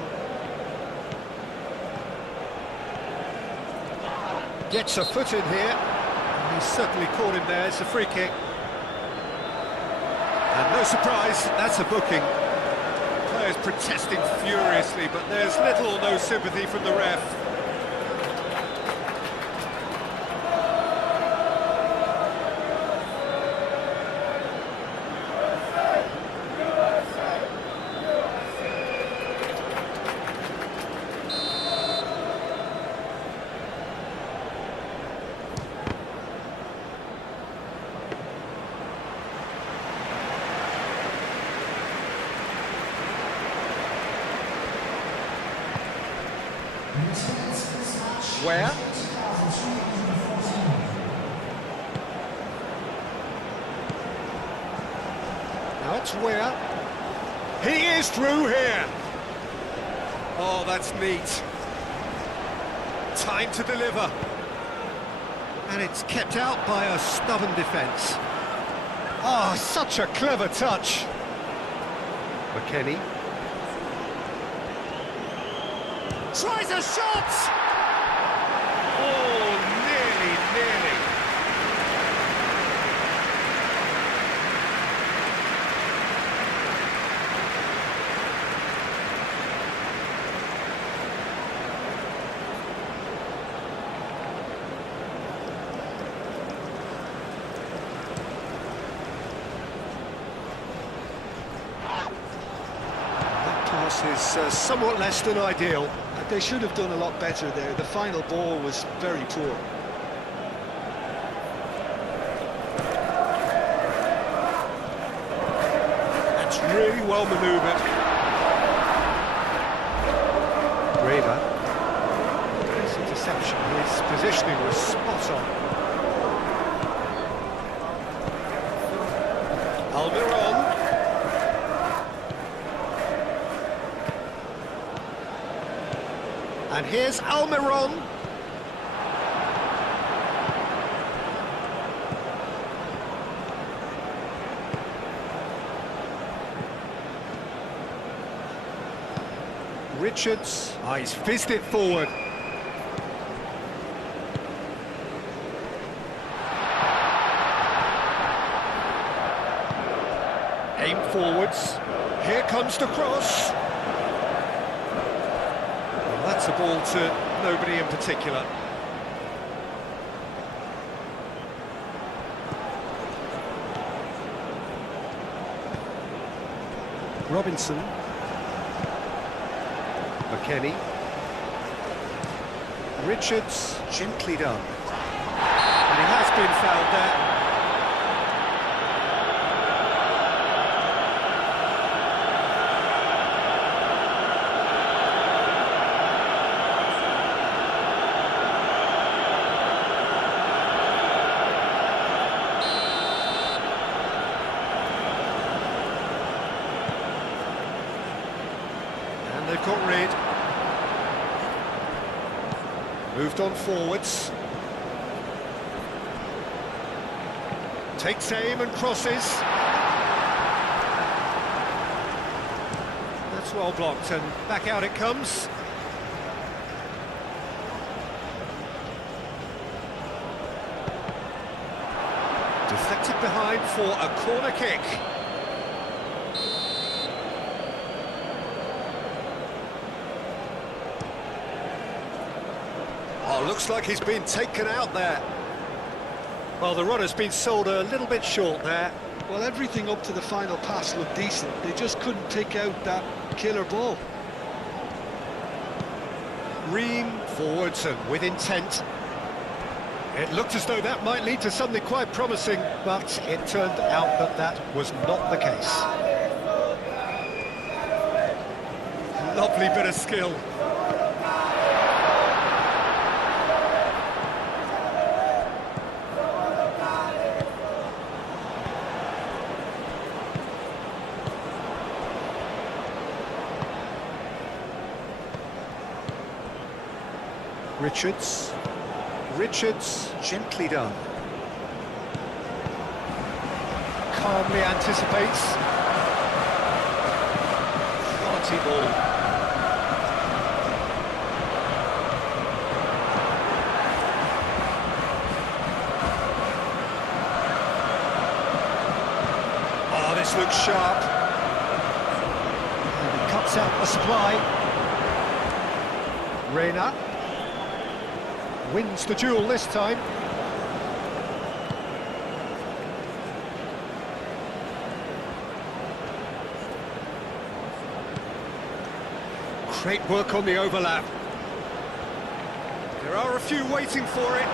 Gets a foot in here. He's certainly caught him there. It's a free kick. And no surprise, that's a booking. Players protesting furiously, but there's little or no sympathy from the ref. Where? Now it's where? He is through here! Oh, that's neat. Time to deliver. And it's kept out by a stubborn defence. Oh, such a clever touch. McKennie. Tries a shot! Oh, nearly. That pass is somewhat less than ideal. They should have done a lot better there. The final ball was very poor. That's really well manoeuvred. Reva. Nice interception. His positioning was spot on. Almiron. And here's Almiron. Richards. Oh, he's fizzed it forward. Aim forwards. Here comes the cross. That's a ball to nobody in particular. Robinson. McKennie. Richards, gently done. And he has been fouled there. They've got rid. Moved on forwards. Takes aim and crosses. That's well blocked, and back out it comes. Deflected behind for a corner kick. Oh, looks like he's been taken out there. Well, the runner's been sold a little bit short there. Well, everything up to the final pass looked decent. They just couldn't take out that killer ball. Ream forwards and with intent. It looked as though that might lead to something quite promising, but it turned out that that was not the case. Lovely bit of skill. Richards, gently done. Calmly anticipates. Quality ball. Oh, this looks sharp. And he cuts out the supply. Reina. Wins the duel this time. Great work on the overlap. There are a few waiting for it.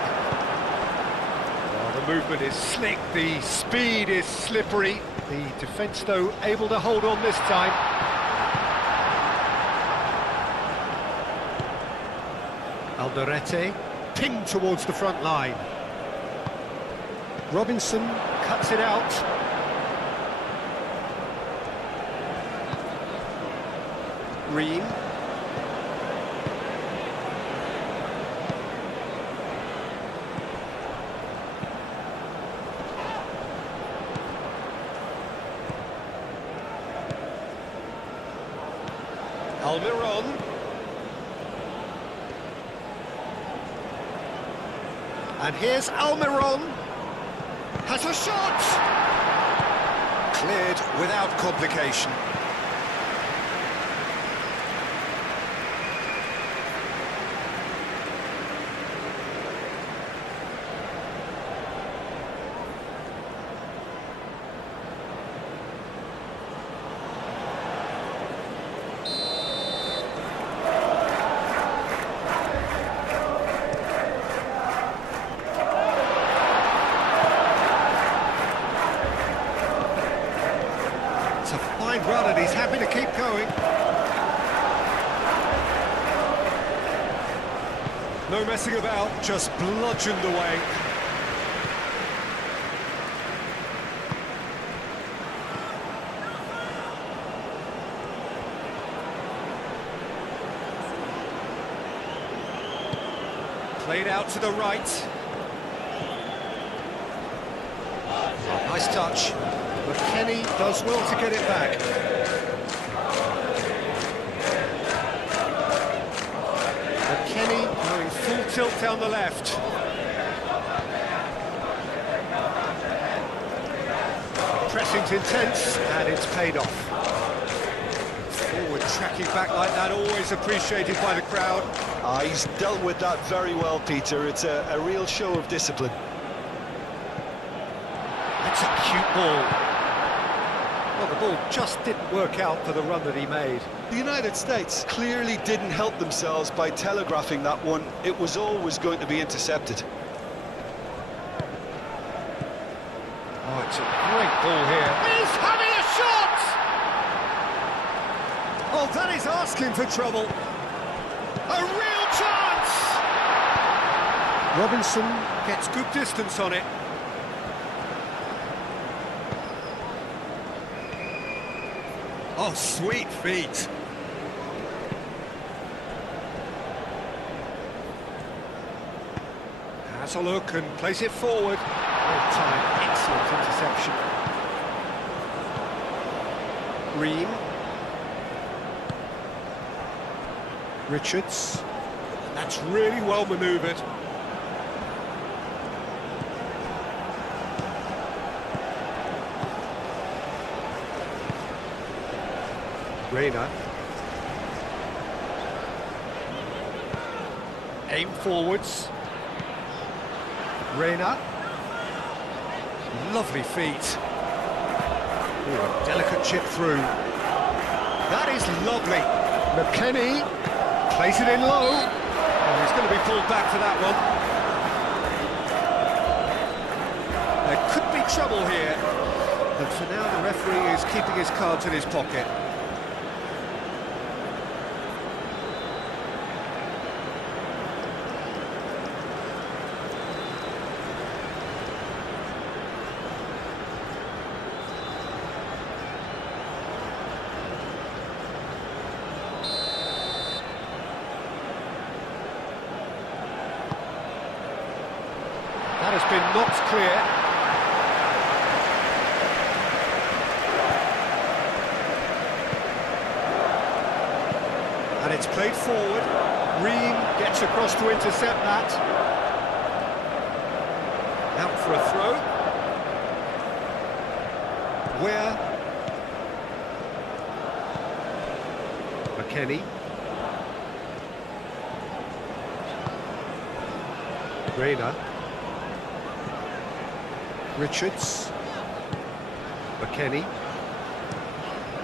Oh, the movement is slick, the speed is slippery. The defence, though, able to hold on this time. Alderete. Pinged towards the front line. Robinson cuts it out. Ream. Almiron. And here's Almiron. Has a shot! Cleared without complication. It's a fine run and he's happy to keep going. No messing about, just bludgeoned away. Played out to the right. Oh, nice touch. But Kenny does well to get it back. But Kenny going full tilt down the left. Pressing's intense, and it's paid off. Forward tracking back like that, always appreciated by the crowd. He's dealt with that very well, Peter. It's a real show of discipline. That's a cute ball. Well, the ball just didn't work out for the run that he made. The United States clearly didn't help themselves by telegraphing that one. It was always going to be intercepted. Oh, it's a great ball here. He's having a shot! Oh, that is asking for trouble. A real chance! Robinson gets good distance on it. Oh, sweet feet. Has a look and plays it forward. Great time, excellent interception. Green. Richards. That's really well manoeuvred. Reina. Aim forwards. Reina. Lovely feet. Ooh, a delicate chip through. That is lovely. McKennie plays it in low. And he's going to be pulled back for that one. There could be trouble here. But for now, the referee is keeping his cards in his pocket. That has been knocked clear. And it's played forward. Ream gets across to intercept that. Out for a throw. Where? McKennie. Reina. Richards. McKennie.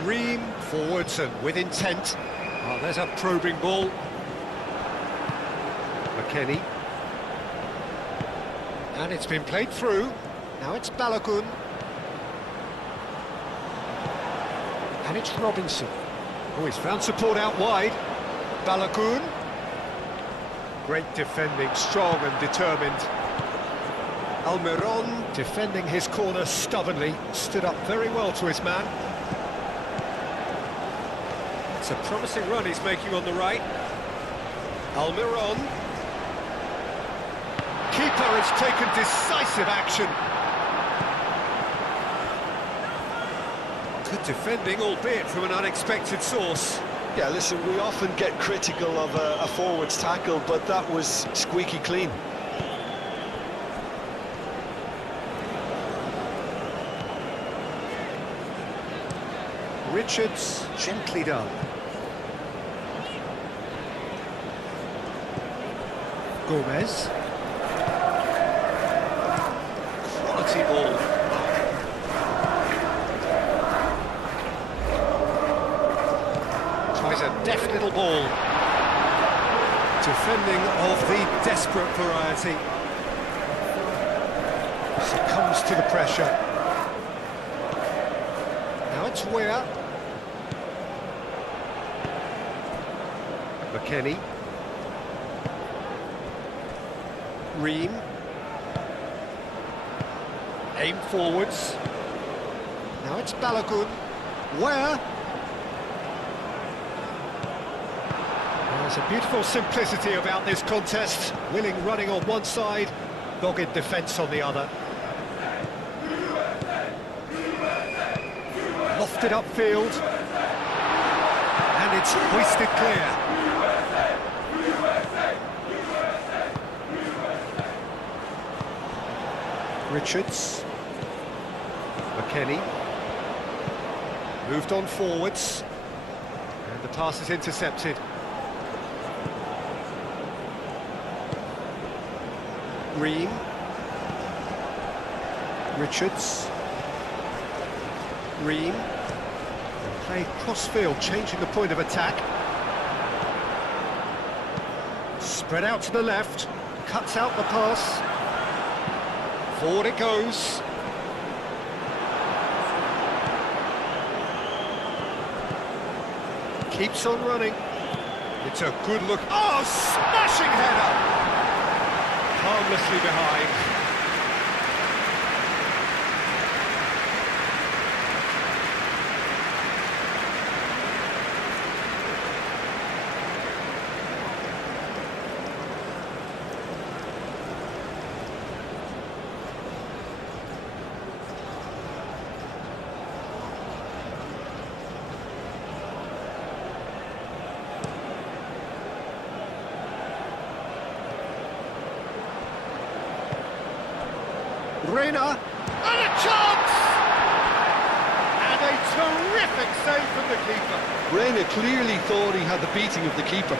Ream forwards and with intent. Oh, there's a probing ball. McKennie. And it's been played through. Now it's Balogun. And it's Robinson. Oh, he's found support out wide. Balogun. Great defending, strong and determined. Almiron defending his corner stubbornly, stood up very well to his man. It's a promising run he's making on the right. Almiron. Keeper has taken decisive action. Good defending, albeit from an unexpected source. Yeah, listen, we often get critical of a forward's tackle, but that was squeaky clean. Richards, gently done. Gomez. Quality ball. Tries a deft little ball. Defending of the desperate variety. Succumbs to the pressure. Now it's Weir. McKennie. Ream. Aim forwards. Now it's Balogun. Where? There's a beautiful simplicity about this contest. Willing running on one side, dogged defence on the other. Lofted upfield. And it's hoisted clear. Richards. McKennie. Moved on forwards. And the pass is intercepted. Ream. Richards. Ream. Play cross-field, changing the point of attack. Spread out to the left. Cuts out the pass. Forward it goes. Keeps on running. It's a good look. Oh, smashing header! Harmlessly behind. Reina, and a chance! And a terrific save from the keeper. Reina clearly thought he had the beating of the keeper.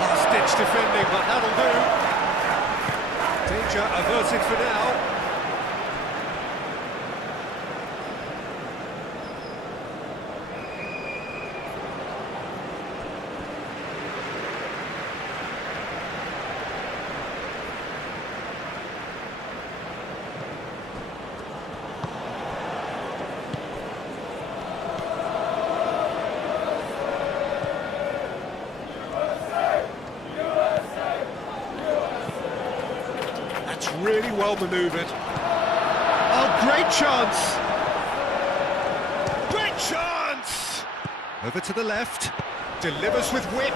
Last-ditch defending, but that'll do. Danger averted for now. Really well manoeuvred. Oh, great chance! Great chance! Over to the left. Delivers with wit.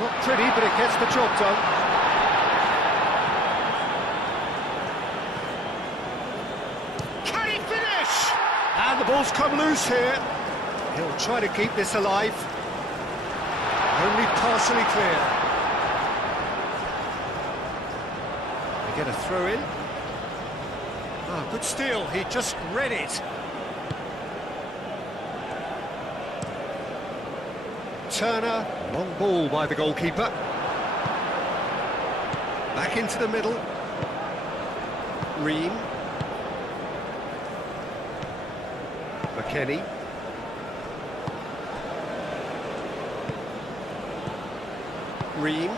Not pretty, but it gets the job done. Can he finish? And the ball's come loose here. He'll try to keep this alive. Only partially clear. They get a throw in. Oh, good steal. He just read it. Turner, long ball by the goalkeeper. Back into the middle. Ream. McKennie. Ream.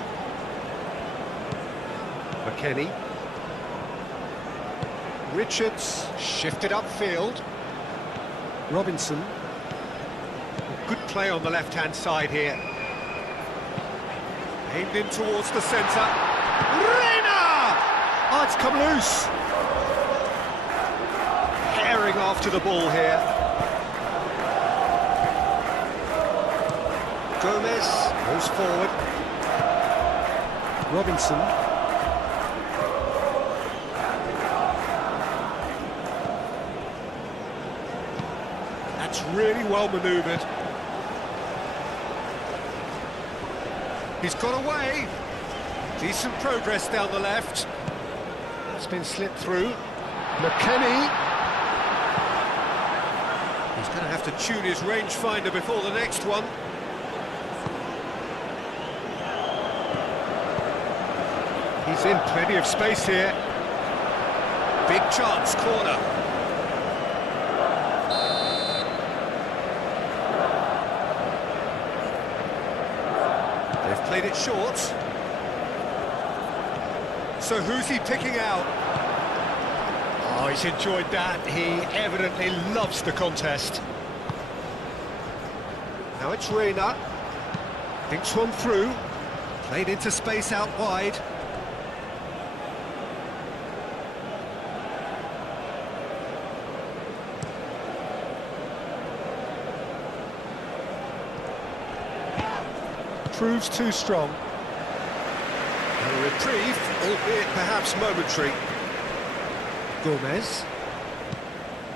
McKennie. Richards shifted upfield. Robinson. Good play on the left-hand side here. Aimed in towards the centre. Reina! Oh, it's come loose. Herring after the ball here. Gomez goes forward. Robinson. That's really well manoeuvred. He's got away. Decent progress down the left. That's been slipped through. McKennie. He's going to have to tune his rangefinder before the next one. He's in plenty of space here. Big chance, corner. They've played it short. So who's he picking out? Oh, he's enjoyed that. He evidently loves the contest. Now it's Reina. Thinks one through. Played into space out wide. Proves too strong. A reprieve, albeit perhaps momentary. Gomez.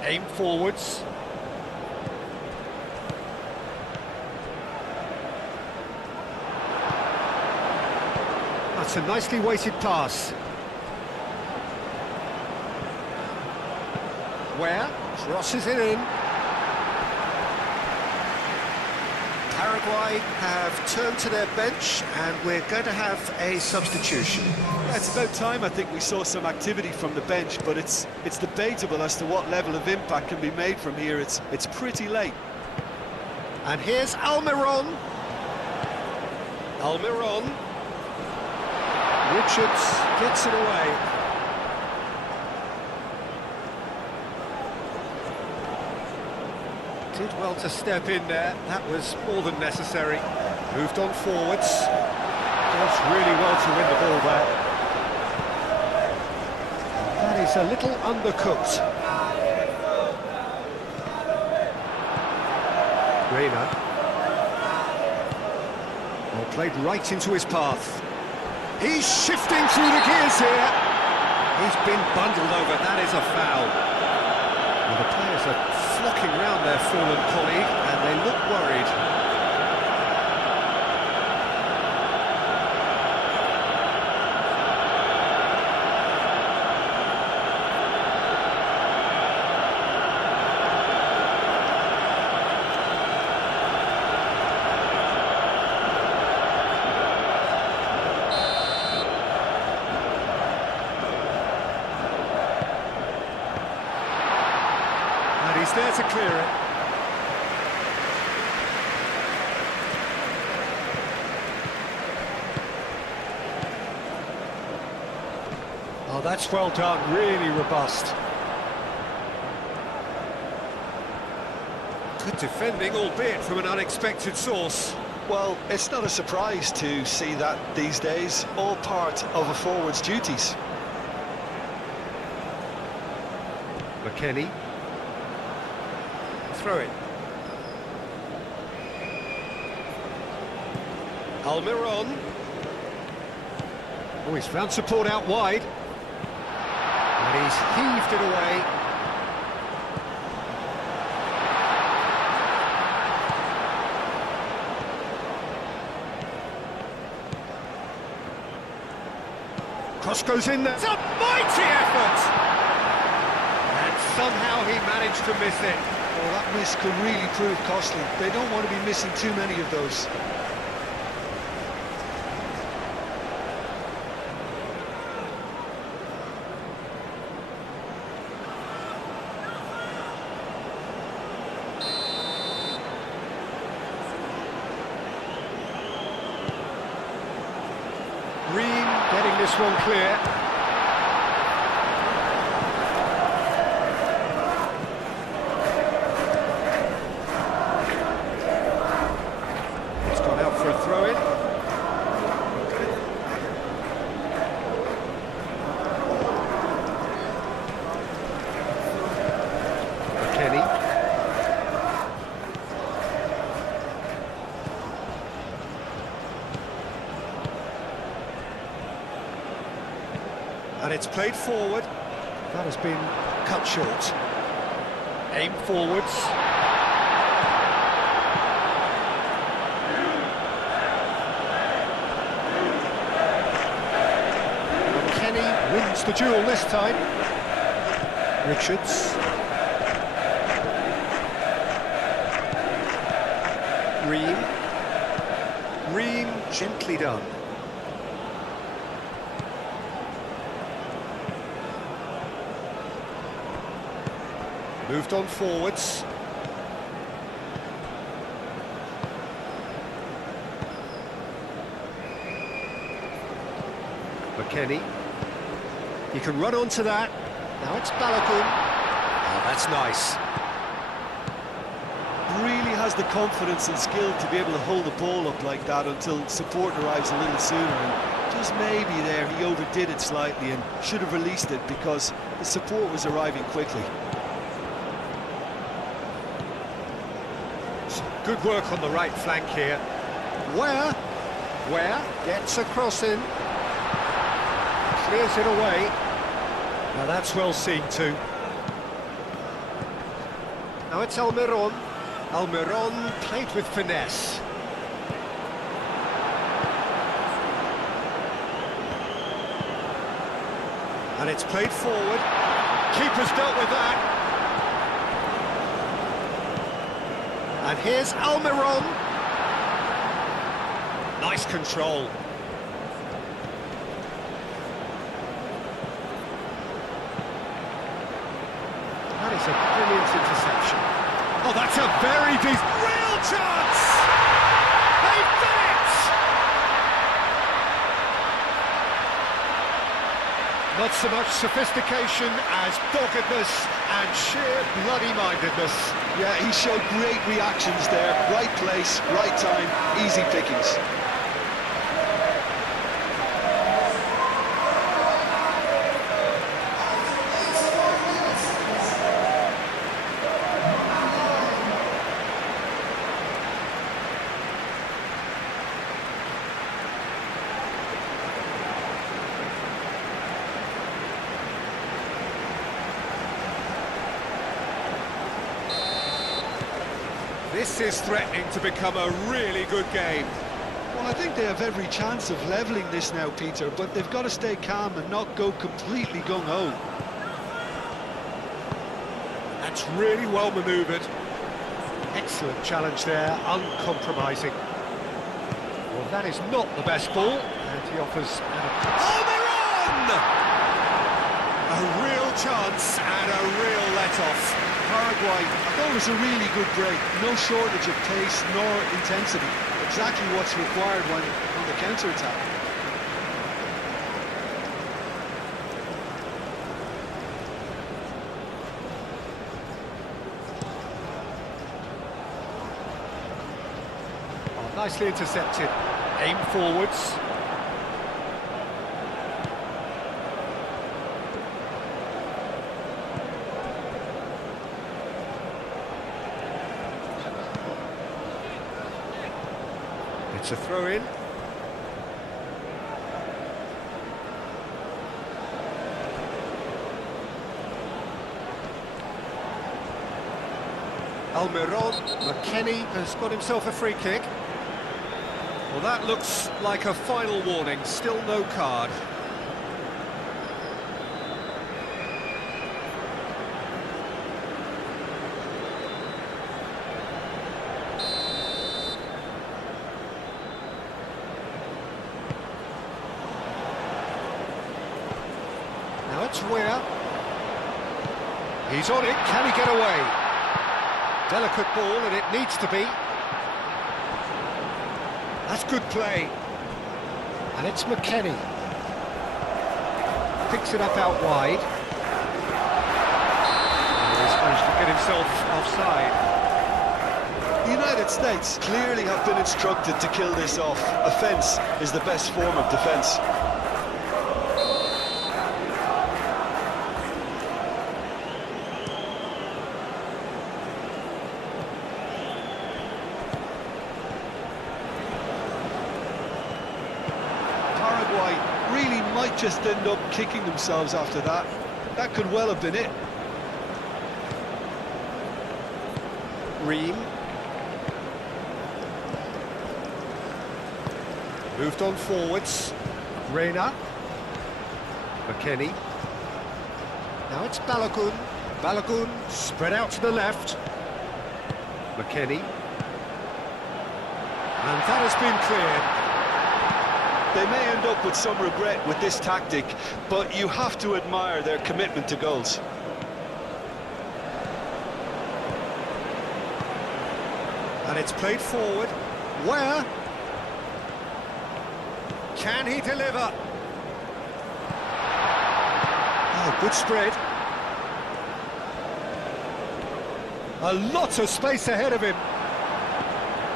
Aim forwards. That's a nicely weighted pass. Where? Crosses it in. Paraguay have turned to their bench and we're going to have a substitution. Yeah, it's about time I think we saw some activity from the bench, but it's debatable as to what level of impact can be made from here. It's pretty late. And here's Almiron. Almiron. Richards gets it away. Did well to step in there, that was more than necessary. Moved on forwards. Does really well to win the ball there. That is a little undercooked. Reina. Well, played right into his path. He's shifting through the gears here. He's been bundled over, that is a foul. Well, the players are flocking round their fallen colleague and they look worried. And he's there to clear it. Oh, that's well done, really robust. Good defending, albeit from an unexpected source. Well, it's not a surprise to see that these days, all part of a forward's duties. McKennie. Throw it. Almiron. Oh, he's found support out wide. And he's heaved it away. Cross goes in there. It's a mighty effort! And somehow he managed to miss it. Well, that miss could really prove costly. They don't want to be missing too many of those. Green getting this one clear. it's played forward. That has been cut short. Aim forwards. Kenny wins the duel this time. Richards. Ream gently done. Moved on forwards. McKennie. He can run onto that. Now it's Balogun. Oh, that's nice. Really has the confidence and skill to be able to hold the ball up like that until support arrives a little sooner. And just maybe there he overdid it slightly and should have released it because the support was arriving quickly. Good work on the right flank here. Where gets a cross in. Clears it away. Now that's well seen too. Now it's Almiron. Almiron played with finesse. And it's played forward. Keeper's dealt with that. And here's Almiron. Nice control. That is a brilliant interception. Oh, that's a very decent... Real chance! They've done it! Not so much sophistication as doggedness and sheer bloody-mindedness. Yeah, he showed great reactions there. Right place, right time, easy pickings. This is threatening to become a really good game. Well, I think they have every chance of levelling this now, Peter, but they've got to stay calm and not go completely gung-ho. That's really well manoeuvred. Excellent challenge there, uncompromising. Well, that is not the best ball, and he offers... Oh, they're on! A real chance and a real let-off. Paraguay, I thought it was a really good break. No shortage of pace nor intensity. Exactly what's required when on the counter-attack. Oh, nicely intercepted. Aim forwards. It's a throw-in. Almiron, McKennie has got himself a free kick. Well, that looks like a final warning, still no card. Now it's Weir. He's on it, can he get away? Delicate ball, and it needs to be. That's good play. And it's McKennie. Picks it up out wide. And he's managed to get himself offside. The United States clearly have been instructed to kill this off. Offence is the best form of defence. Really might just end up kicking themselves after that. That could well have been it. Ream. Moved on forwards. Reina. McKennie. Now it's Balogun. Balogun spread out to the left. McKennie. And that has been cleared. They may end up with some regret with this tactic, but you have to admire their commitment to goals. And it's played forward. Where? Can he deliver? Oh, good spread. A lot of space ahead of him.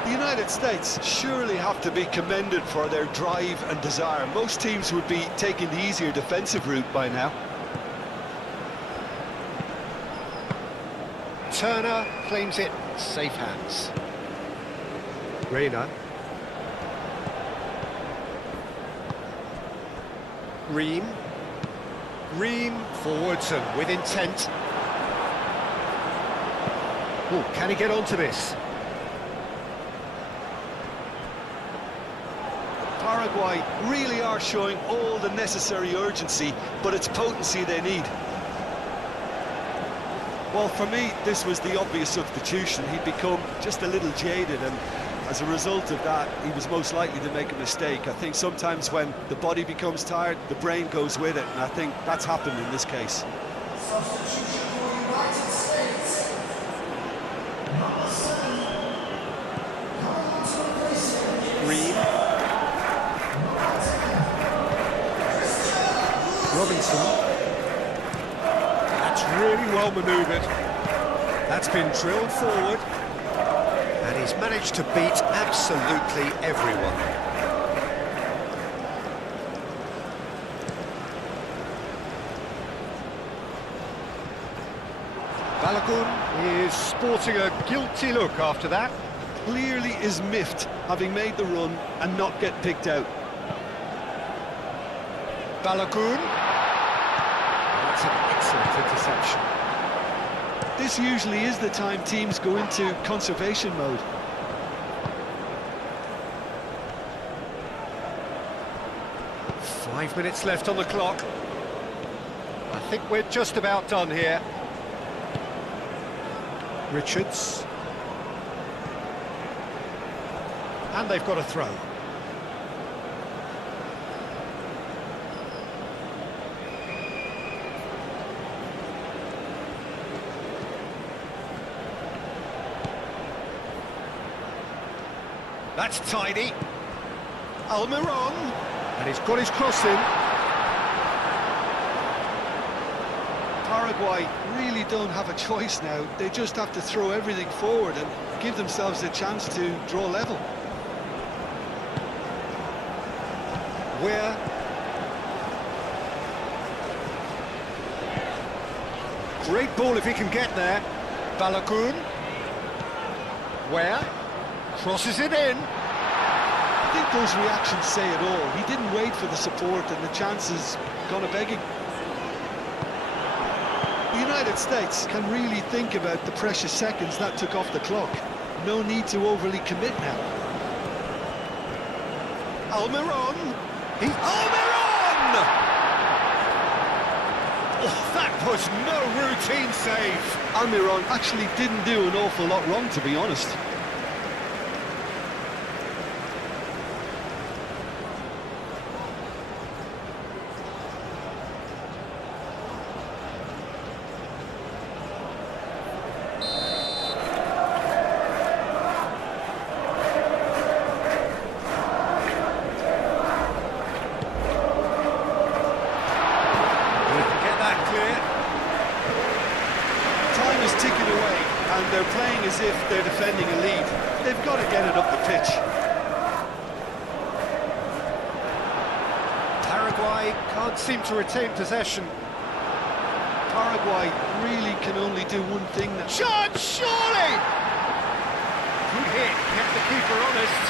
The United States surely have to be commended for their drive and desire. Most teams would be taking the easier defensive route by now. Turner claims it. Safe hands. Reina. Ream. Ream forwards and with intent. Oh, can he get onto this? Paraguay really are showing all the necessary urgency, but it's potency they need. Well, for me, this was the obvious substitution. He'd become just a little jaded, and as a result of that, he was most likely to make a mistake. I think sometimes when the body becomes tired, the brain goes with it, and I think that's happened in this case. Substitution for United States. Number 7. Coming on to replace him. Ream. Robinson. That's really well manoeuvred. That's been drilled forward. And he's managed to beat absolutely everyone. Balogun is sporting a guilty look after that. Clearly is miffed, having made the run and not get picked out. Balogun. That's an excellent interception. This usually is the time teams go into conservation mode. Five minutes left on the clock. I think we're just about done here. Richards. And they've got a throw. That's tidy. Almiron. And he's got his cross in. Paraguay really don't have a choice now. They just have to throw everything forward and give themselves a chance to draw level. Where? Great ball if he can get there. Balogun. Where? Crosses it in. I think those reactions say it all. He didn't wait for the support and the chances gone a-begging. The United States can really think about the precious seconds that took off the clock. No need to overly commit now. Almiron. Almiron! Oh, that was no routine save. Almiron actually didn't do an awful lot wrong, to be honest. Ticking away, and they're playing as if they're defending a lead. They've got to get it up the pitch. Paraguay can't seem to retain possession. Paraguay really can only do one thing now. Shot, surely! Good hit, kept the keeper honest.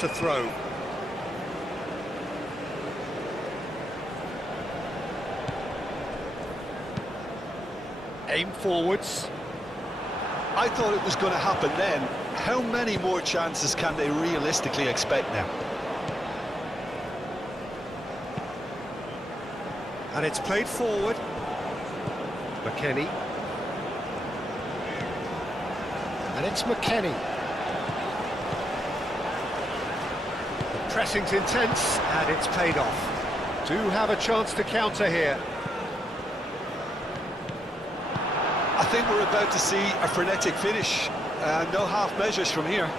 to throw. Aim forwards. I thought it was going to happen then. How many more chances can they realistically expect now? And it's played forward. McKennie. And it's McKennie. The pressing's intense, and it's paid off. Do have a chance to counter here. I think we're about to see a frenetic finish. No half measures from here.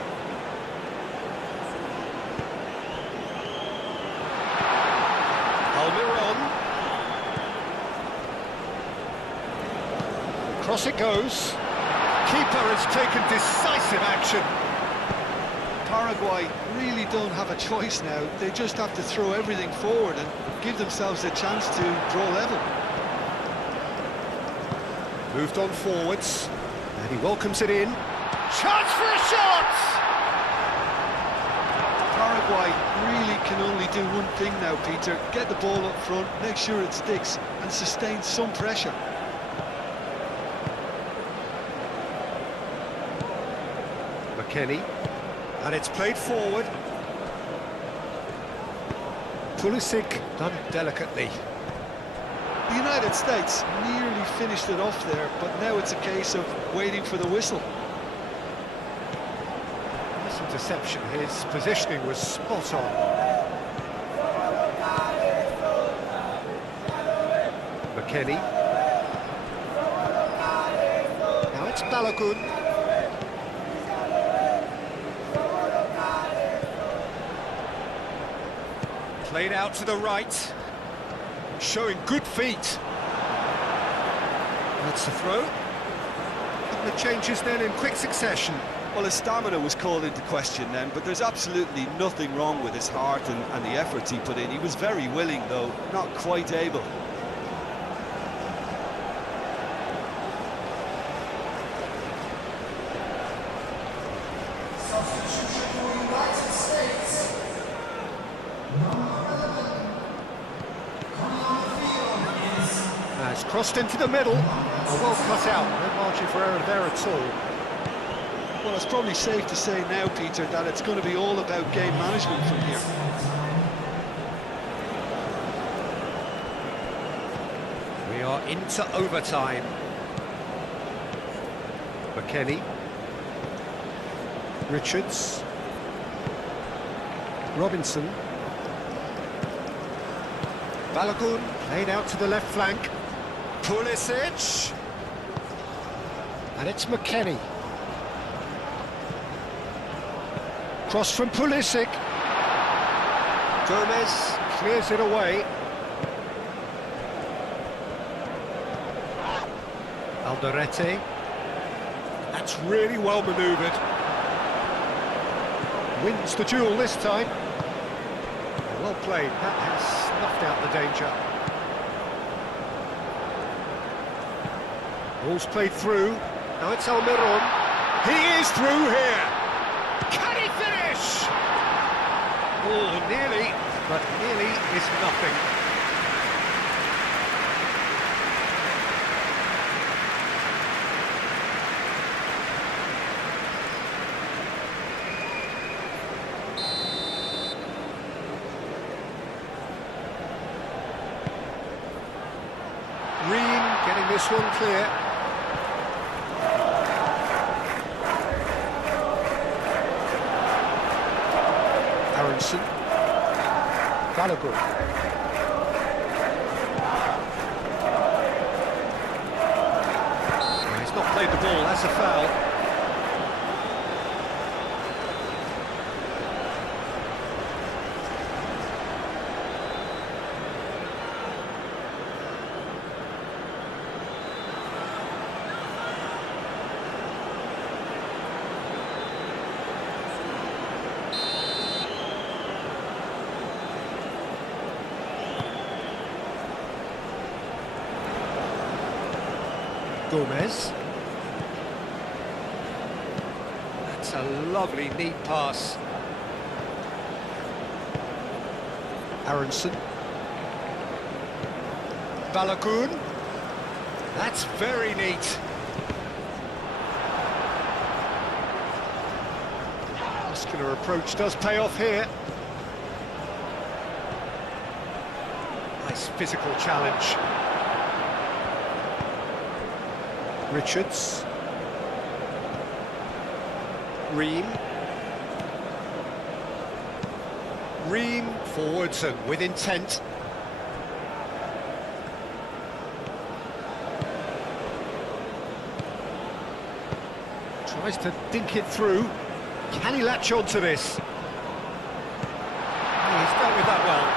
Almiron. Across it goes. Keeper has taken decisive action. Paraguay really don't have a choice now. They just have to throw everything forward and give themselves a chance to draw level. Moved on forwards, and he welcomes it in. Chance for a shot! Paraguay really can only do one thing now, Peter. Get the ball up front, make sure it sticks, and sustain some pressure. McKennie, and it's played forward. Pulisic done delicately. The United States nearly finished it off there, but now it's a case of waiting for the whistle. This interception, his positioning was spot on. McKennie. Now it's Balogun. Played out to the right. Showing good feet. That's the throw. And the changes then in quick succession. Well, his stamina was called into question then, but there's absolutely nothing wrong with his heart and the efforts he put in. He was very willing, though, not quite able. Substitution for United States. It's crossed into the middle. Well cut out. No margin for error there at all. Well, it's probably safe to say now, Peter, that it's going to be all about game management from here. We are into overtime. McKennie. Richards. Robinson. Balogun laid out to the left flank. Pulisic. And it's McKennie. Cross from Pulisic. Gomez clears it away. Alderete. That's really well manoeuvred. Wins the duel this time. Well played. That has snuffed out the danger. Ball's played through. Now it's Almiron. He is through here. Can he finish? Oh, nearly, but nearly is nothing. Reen getting this one clear. Aronson. Balogun. He's not played the ball, that's a foul. Gomez. That's a lovely, neat pass. Aronson. Balogun. That's very neat. Muscular approach does pay off here. Nice physical challenge. Richards. Ream. Ream forwards and with intent. Tries to dink it through. Can he latch on to this? Oh, he's dealt with that well.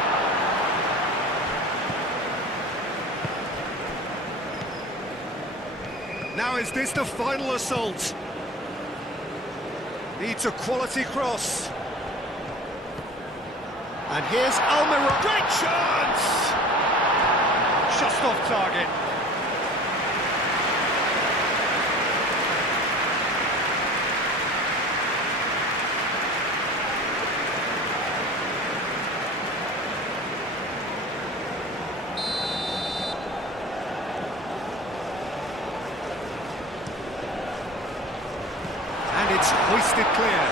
Now is this the final assault? Needs a quality cross. And here's Almiron. Great chance! Just off target. And it's hoisted clear.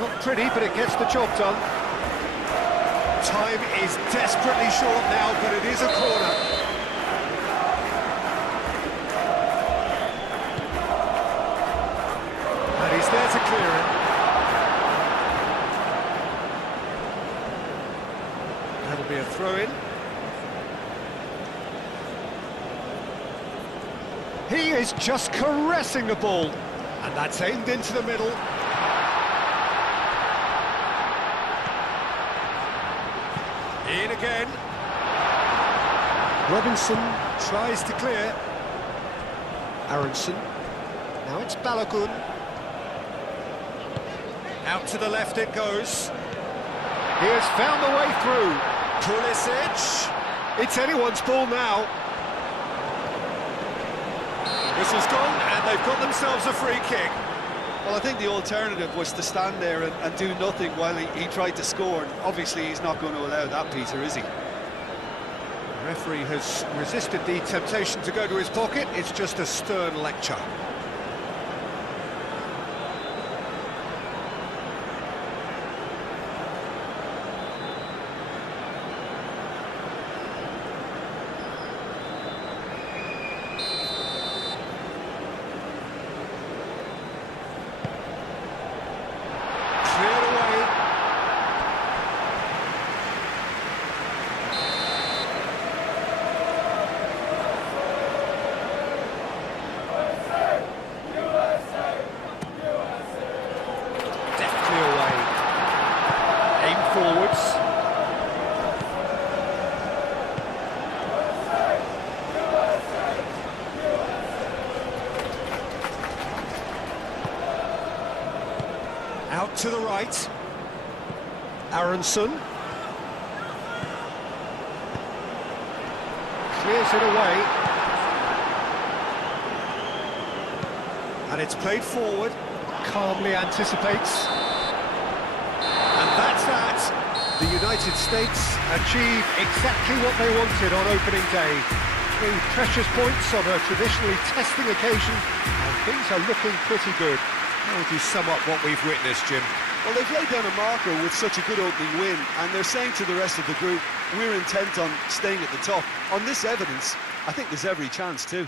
Not pretty, but it gets the job done. Time is desperately short now, but it is a corner. And he's there to clear it. That'll be a throw-in. He is just caressing the ball, and that's aimed into the middle. In again. Robinson tries to clear. Aronson. Now it's Balogun. Out to the left it goes. He has found the way through. Pulisic. It's anyone's ball now. Whistle's gone, and they've got themselves a free kick. Well, I think the alternative was to stand there and do nothing while he tried to score. And obviously, he's not going to allow that, Peter, is he? The referee has resisted the temptation to go to his pocket. It's just a stern lecture. Forwards. Out to the right. Aronson. Clears it away. And it's played forward. Calmly anticipates. And that's that. The United States achieve exactly what they wanted on opening day. 3 precious points on a traditionally testing occasion, and things are looking pretty good. How would you sum up what we've witnessed, Jim? Well, they've laid down a marker with such a good opening win, and they're saying to the rest of the group, we're intent on staying at the top. On this evidence, I think there's every chance too.